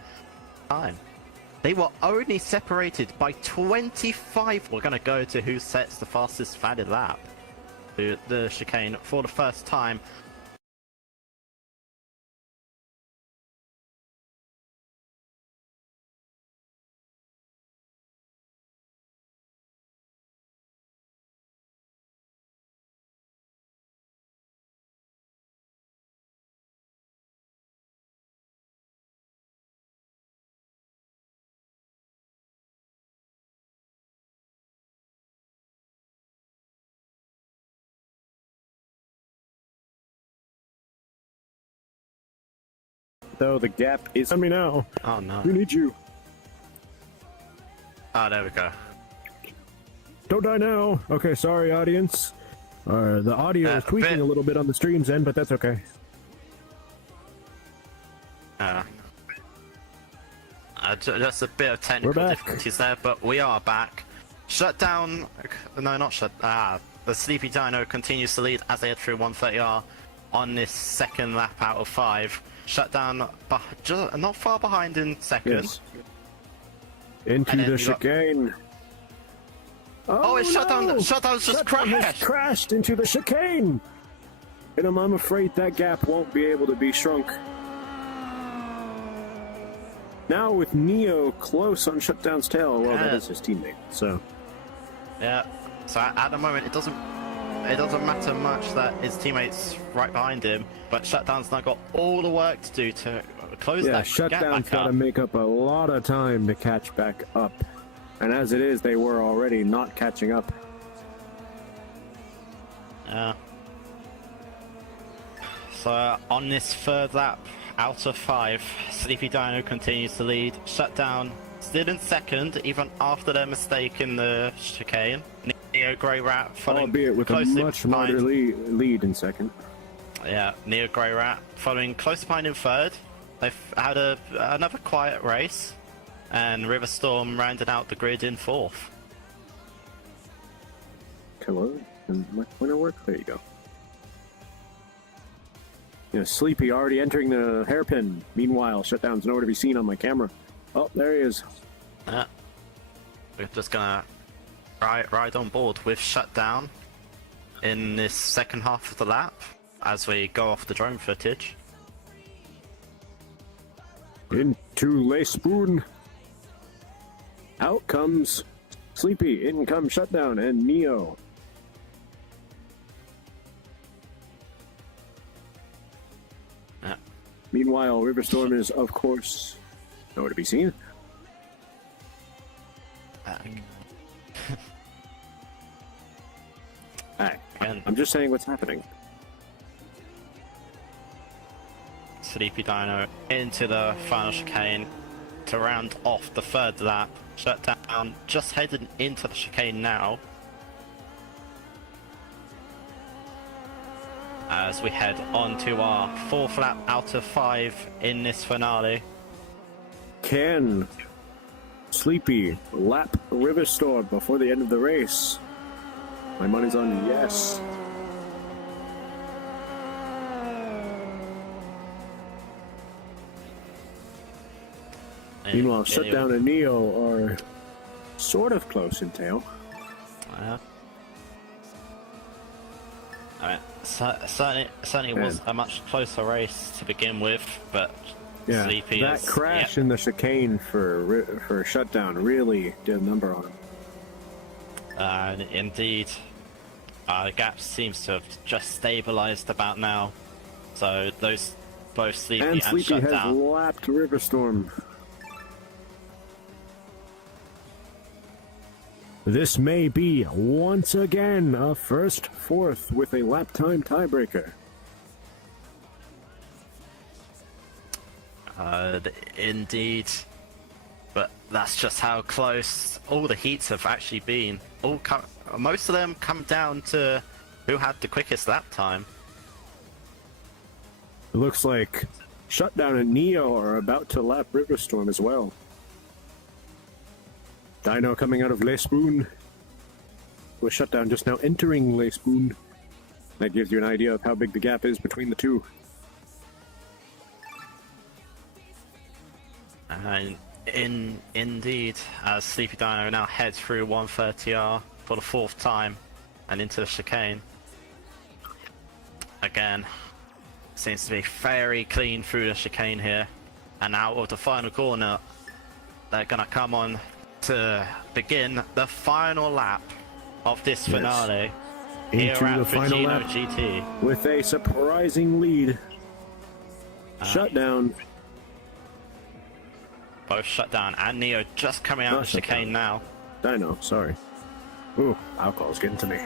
They were only separated by 25. We're going to go to who sets the fastest valid lap to the chicane for the first time. Though the gap is on me now. Oh no. We need you. Ah, there we go. Don't die now. Okay, sorry, audience. The audio is tweaking a little bit on the stream's end, but that's okay. Just a bit of technical difficulties there, but we are back. Shutdown. No, not shut. The Sleepy Dino continues to lead as they head through 130R on this second lap out of 5. Shutdown, not far behind in second. Yes. Into the chicane. It's Shutdown. Shutdown's just crashed into the chicane. And I'm afraid that gap won't be able to be shrunk. Now with Neo close on Shutdown's tail, well, that is his teammate. So. Yeah. So at the moment, it doesn't matter much that his teammate's right behind him, but Shutdown's now got all the work to do to close that gap back up. Shutdown's got to make up a lot of time to catch back up. And as it is, they were already not catching up. Yeah. So on this third lap out of 5, Sleepy Dino continues to lead. Shutdown still in second, even after their mistake in the chicane. Neo Grey Rat following albeit with a much larger lead in second. Yeah, Neo Grey Rat following close behind in third. They've had another quiet race, and Riverstorm rounded out the grid in fourth. Hello, and my pointer work? There you go. Yeah, Sleepy already entering the hairpin. Meanwhile, Shutdown's nowhere to be seen on my camera. Oh, there he is. Yeah. We're just gonna ride on board with Shutdown in this second half of the lap. as we go off the drone footage. Into Le Spoon. Out comes Sleepy. In comes Shutdown and Neo. Meanwhile, Riverstorm is, of course, nowhere to be seen. I'm just saying what's happening. Sleepy Dino into the final chicane to round off the third lap. Shutdown just headed into the chicane now. As we head on to our fourth lap out of 5 in this finale. Can Sleepy lap Riverstorm before the end of the race? My money's on yes. Meanwhile, Shutdown and Neo are sort of close in tail. Alright, certainly was a much closer race to begin with, but Yeah, Sleepy that crash in the chicane for Shutdown really did a number on him. Indeed, the gap seems to have just stabilized about now. So those both Sleepy and Sleepy has Shutdown. lapped Riverstorm. This may be once again a first fourth with a lap time tiebreaker. Indeed, but that's just how close all the heats have actually been. Most of them come down to who had the quickest lap time. It looks like Shutdown and Neo are about to lap Riverstorm as well. Dino coming out of Le Spoon, with Shutdown just now entering Le Spoon. That gives you an idea of how big the gap is between the two. Indeed, as Sleepy Dino now heads through 130R for the fourth time and into the chicane. Again, seems to be very clean through the chicane here, and out of the final corner, they're gonna come on to begin the final lap of this finale here Into at the final Fujino lap GT. with a surprising lead. Shutdown. Both Shutdown and Neo just coming out of the chicane now. Dino, sorry. Ooh, alcohol's getting to me.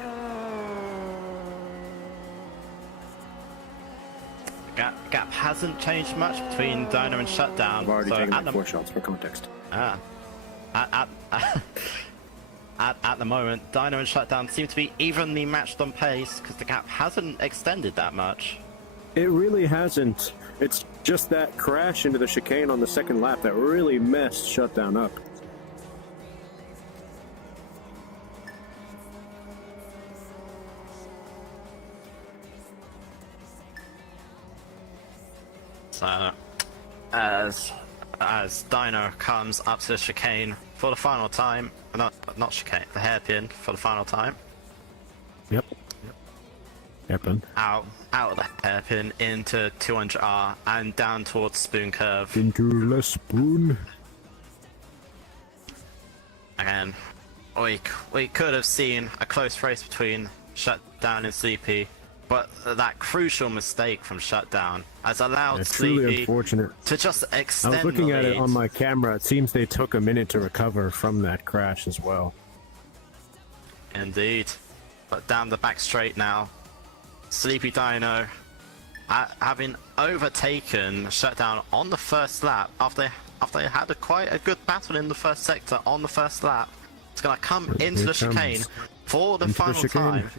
Gap hasn't changed much between Dino and Shutdown. I've already so taken at my 4 shots for context. At the moment, Dino and Shutdown seem to be evenly matched on pace because the gap hasn't extended that much. It really hasn't. It's just that crash into the chicane on the second lap that really messed Shutdown up. So, as Dino comes up to the chicane for the final time, not chicane, the hairpin for the final time. Yep. Hairpin. Out of the hairpin into 200R and down towards Spoon Curve. Into the Spoon. Again, we could have seen a close race between Shutdown and Sleepy, but that crucial mistake from Shutdown has allowed truly Sleepy unfortunate. to just extend I was looking the at it lead. on my camera. It seems they took a minute to recover from that crash as well. Indeed. But down the back straight now, Sleepy Dino, having overtaken Shutdown on the first lap, after they had quite a good battle in the first sector on the first lap, it's going to come into the chicane for the final time.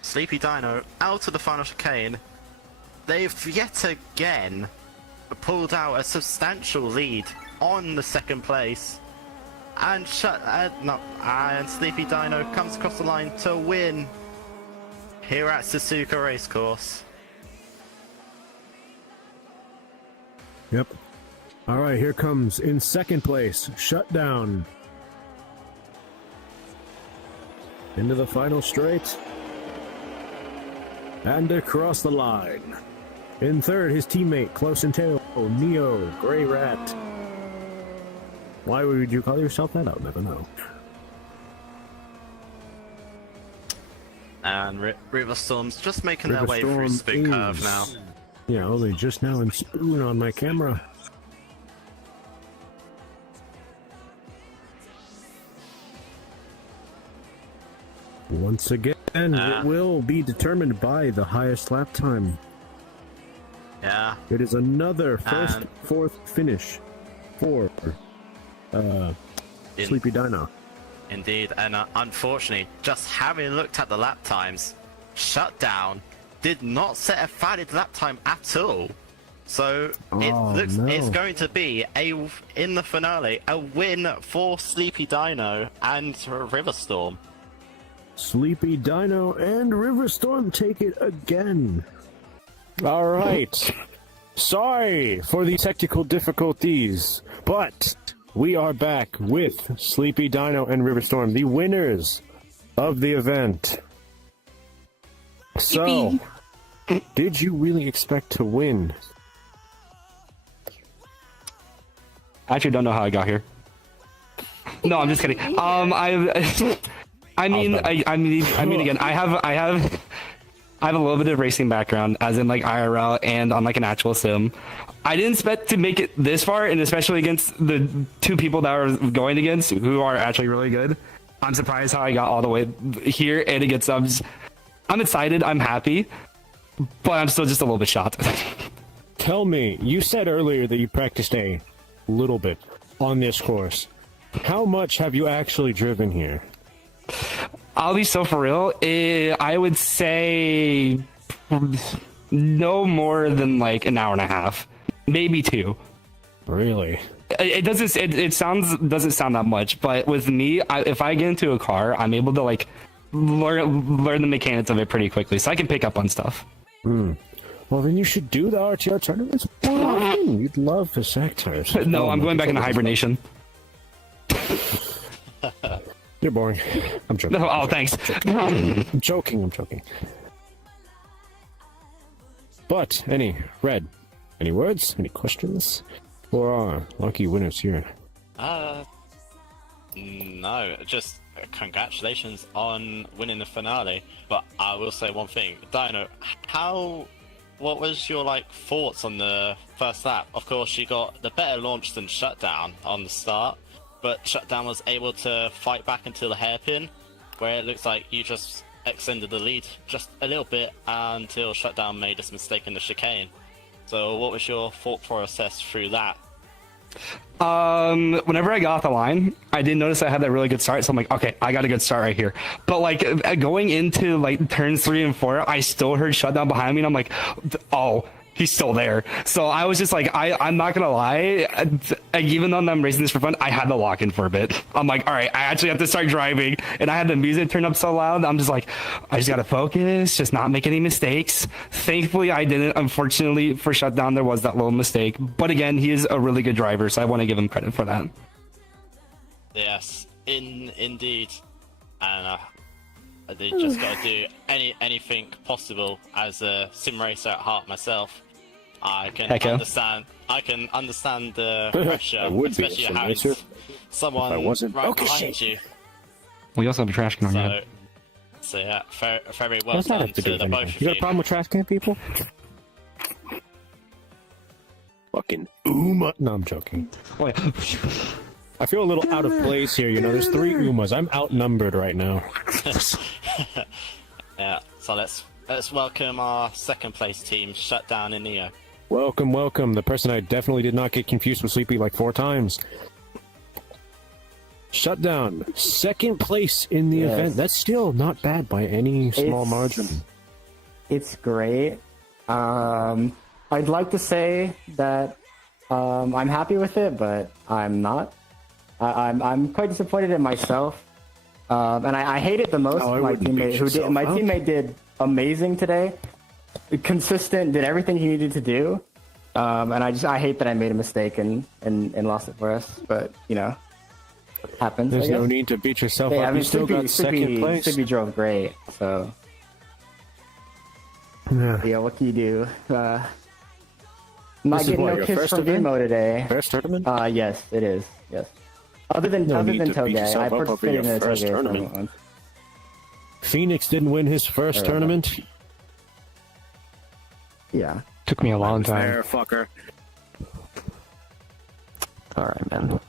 Sleepy Dino out of the final chicane. They've yet again pulled out a substantial lead on the second place, and Sleepy Dino comes across the line to win here at Suzuka Racecourse. Yep. Alright, here comes in second place, Shutdown. Into the final straight. And across the line. In third, his teammate, Close and Tail, Neo, Grey Rat. Why would you call yourself that? I'll never know. And Riverstorm's just making their way through Spook Curve now. Yeah, only just now in Spoon on my camera. Once again, it will be determined by the highest lap time. Yeah. It is another fourth finish for Sleepy Dino. Indeed, and unfortunately, just having looked at the lap times, Shutdown did not set a valid lap time at all. So it looks it's going to be in the finale a win for Sleepy Dino and Riverstorm. Sleepy Dino and Riverstorm take it again. All right. Sorry for the technical difficulties, but we are back with Sleepy Dino and Riverstorm, the winners of the event. So, did you really expect to win? I actually don't know how I got here. No, I'm just kidding. I mean, again, I have a little bit of racing background, as in like IRL and on like an actual sim. I didn't expect to make it this far, and especially against the two people that I was going against, who are actually really good. I'm surprised how I got all the way here and against subs. I'm excited, I'm happy, but I'm still just a little bit shocked. Tell me, you said earlier that you practiced a little bit on this course. How much have you actually driven here? I'll be so for real. I would say no more than like an hour and a half, maybe 2. Really? It doesn't. It doesn't sound that much, but with me, if I get into a car, I'm able to like learn the mechanics of it pretty quickly, so I can pick up on stuff. Well, then you should do the RTR tournaments more often. You'd love the sectors. No, I'm going back into hibernation. You're boring. I'm joking. No, oh, thanks. I'm joking. But, any words? Any questions? For our lucky winners here? No, just congratulations on winning the finale. But I will say one thing. Dino, what was your thoughts on the first lap? Of course, you got the better launch than Shutdown on the start. But Shutdown was able to fight back until the hairpin, where it looks like you just extended the lead just a little bit until Shutdown made this mistake in the chicane. So what was your thought process through that? Whenever I got off the line, I did notice I had that really good start, so I'm like, okay, I got a good start right here. But going into turns 3 and 4, I still heard Shutdown behind me, and I'm like, oh, he's still there. So I was just like, I'm not gonna lie, even though I'm racing this for fun, I had to lock in for a bit. I'm like, all right, I actually have to start driving, and I had the music turned up so loud. I'm just like, I just gotta focus, just not make any mistakes. Thankfully, I didn't. Unfortunately, for Shutdown, there was that little mistake. But again, he is a really good driver, so I want to give him credit for that. Yes, indeed, and they just got to do anything possible. As a sim racer at heart myself, I can understand the pressure, especially having someone right behind you. We also have a trash can on here. So yeah, very well done to the both of you. You got a problem with trash can people? Fucking Uma. No, I'm joking. Oh, yeah. I feel a little out of place here, there's 3 Umas. I'm outnumbered right now. Yeah, so let's welcome our second place team, Shutdown and Neo. Welcome. The person I definitely did not get confused with Sleepy 4 times. Shutdown, second place in the event. That's still not bad by any small margin. It's great. I'd like to say that I'm happy with it, but I'm not. I'm quite disappointed in myself, and I hate it the most. My teammate did amazing today, consistent, did everything he needed to do, and I hate that I made a mistake and lost it for us. But it happens. There's no need to beat yourself up. You still got second place. Sleepy drove great, so. Yeah, what can you do? Not This is getting what, no your kiss first from event? Emo today. First tournament? Yes, it is. Yes. Other than No need to beat Toge, yourself I up over participated your in the first Toge tournament. once. Phoenix didn't win his first tournament. Yeah. Took me a long There, time. fucker. Alright, man.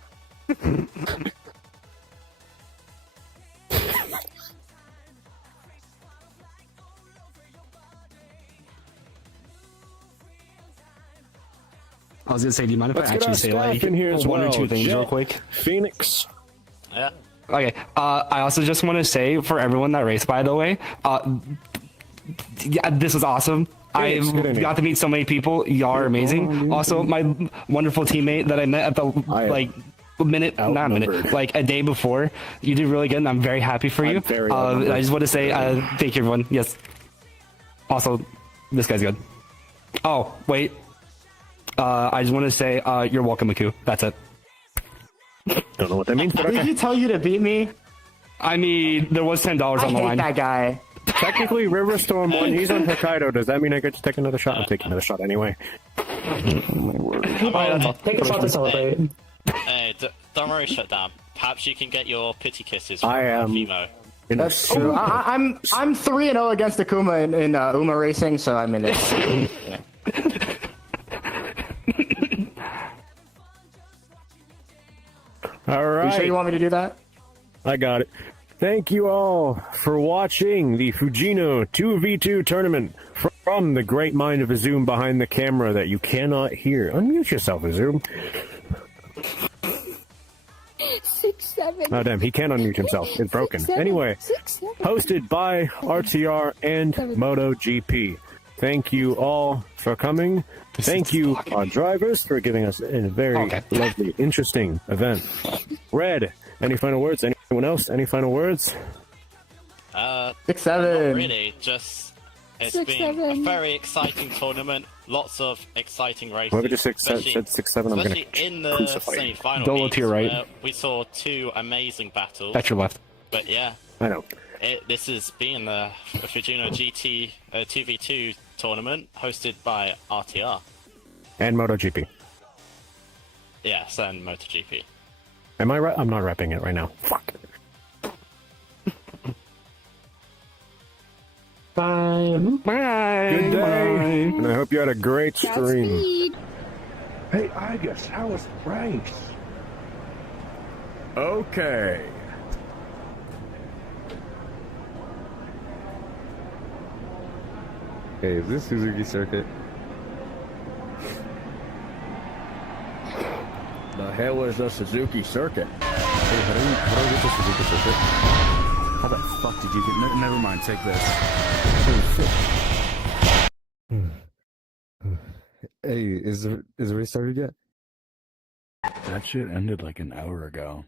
I was gonna say, do you mind if Let's I get actually our say staff like in here as one or well. two things Jet, real quick? Phoenix. Yeah. Okay. I also just want to say for everyone that raced, by the way, yeah, this was awesome. I got to meet so many people. Y'all are amazing. Also, my wonderful teammate that I met at the like a day before. You did really good, and I'm very happy for you. I just want to say thank you, everyone. Yes. Also, this guy's good. Oh wait. I just want to say you're welcome, Maku. That's it. Don't know what that means, but okay. Did he tell you to beat me? I mean, there was $10 on the line. I hate that guy. Technically, Riverstorm won. He's on Hokkaido. Does that mean I get to take another shot? I'm taking another shot anyway. Take a shot to celebrate. Hey, don't worry, shut down. Perhaps you can get your pity kisses from I am. Fimo. That's true. I'm 3-0 against Akuma in Uma Racing, so I'm in it. Yeah. All right. You sure you want me to do that? I got it. Thank you all for watching the Fujino 2v2 tournament from the great mind of Ezume behind the camera that you cannot hear. Unmute yourself, Ezume. 6, 7. Oh, damn, he can't unmute himself. It's broken. 6, 7, Anyway, 6, 7. hosted by RTR and MotoGP. Thank you all for coming. Thank you, our drivers, for giving us a very lovely, interesting event. Red, any final words? Anyone else? Any final words? 6, 7. Not really. Just it's 6, been 7. a very exciting tournament. Lots of exciting races. Whoever just said especially- 6, 7, I'm going especially to in the crucify you. semi-final. Don't look heats to your right. where we saw 2 amazing battles. That's your left. But yeah, I know. this has been the Fujino GT 2v2 tournament hosted by RTR. And MotoGP. Yes, and MotoGP. Am I right? I'm not rapping it right now. Fuck. Bye. Bye. Good day. Bye. And I hope you had a great stream. Godspeed. Hey, Agus, how was Franks? Okay. Hey, is this Suzuki Circuit? The hell is the Suzuki Circuit? Hey, how do I get the Suzuki Circuit? How the fuck did you get... never mind, take this. Hey, is the race started yet? That shit ended like an hour ago.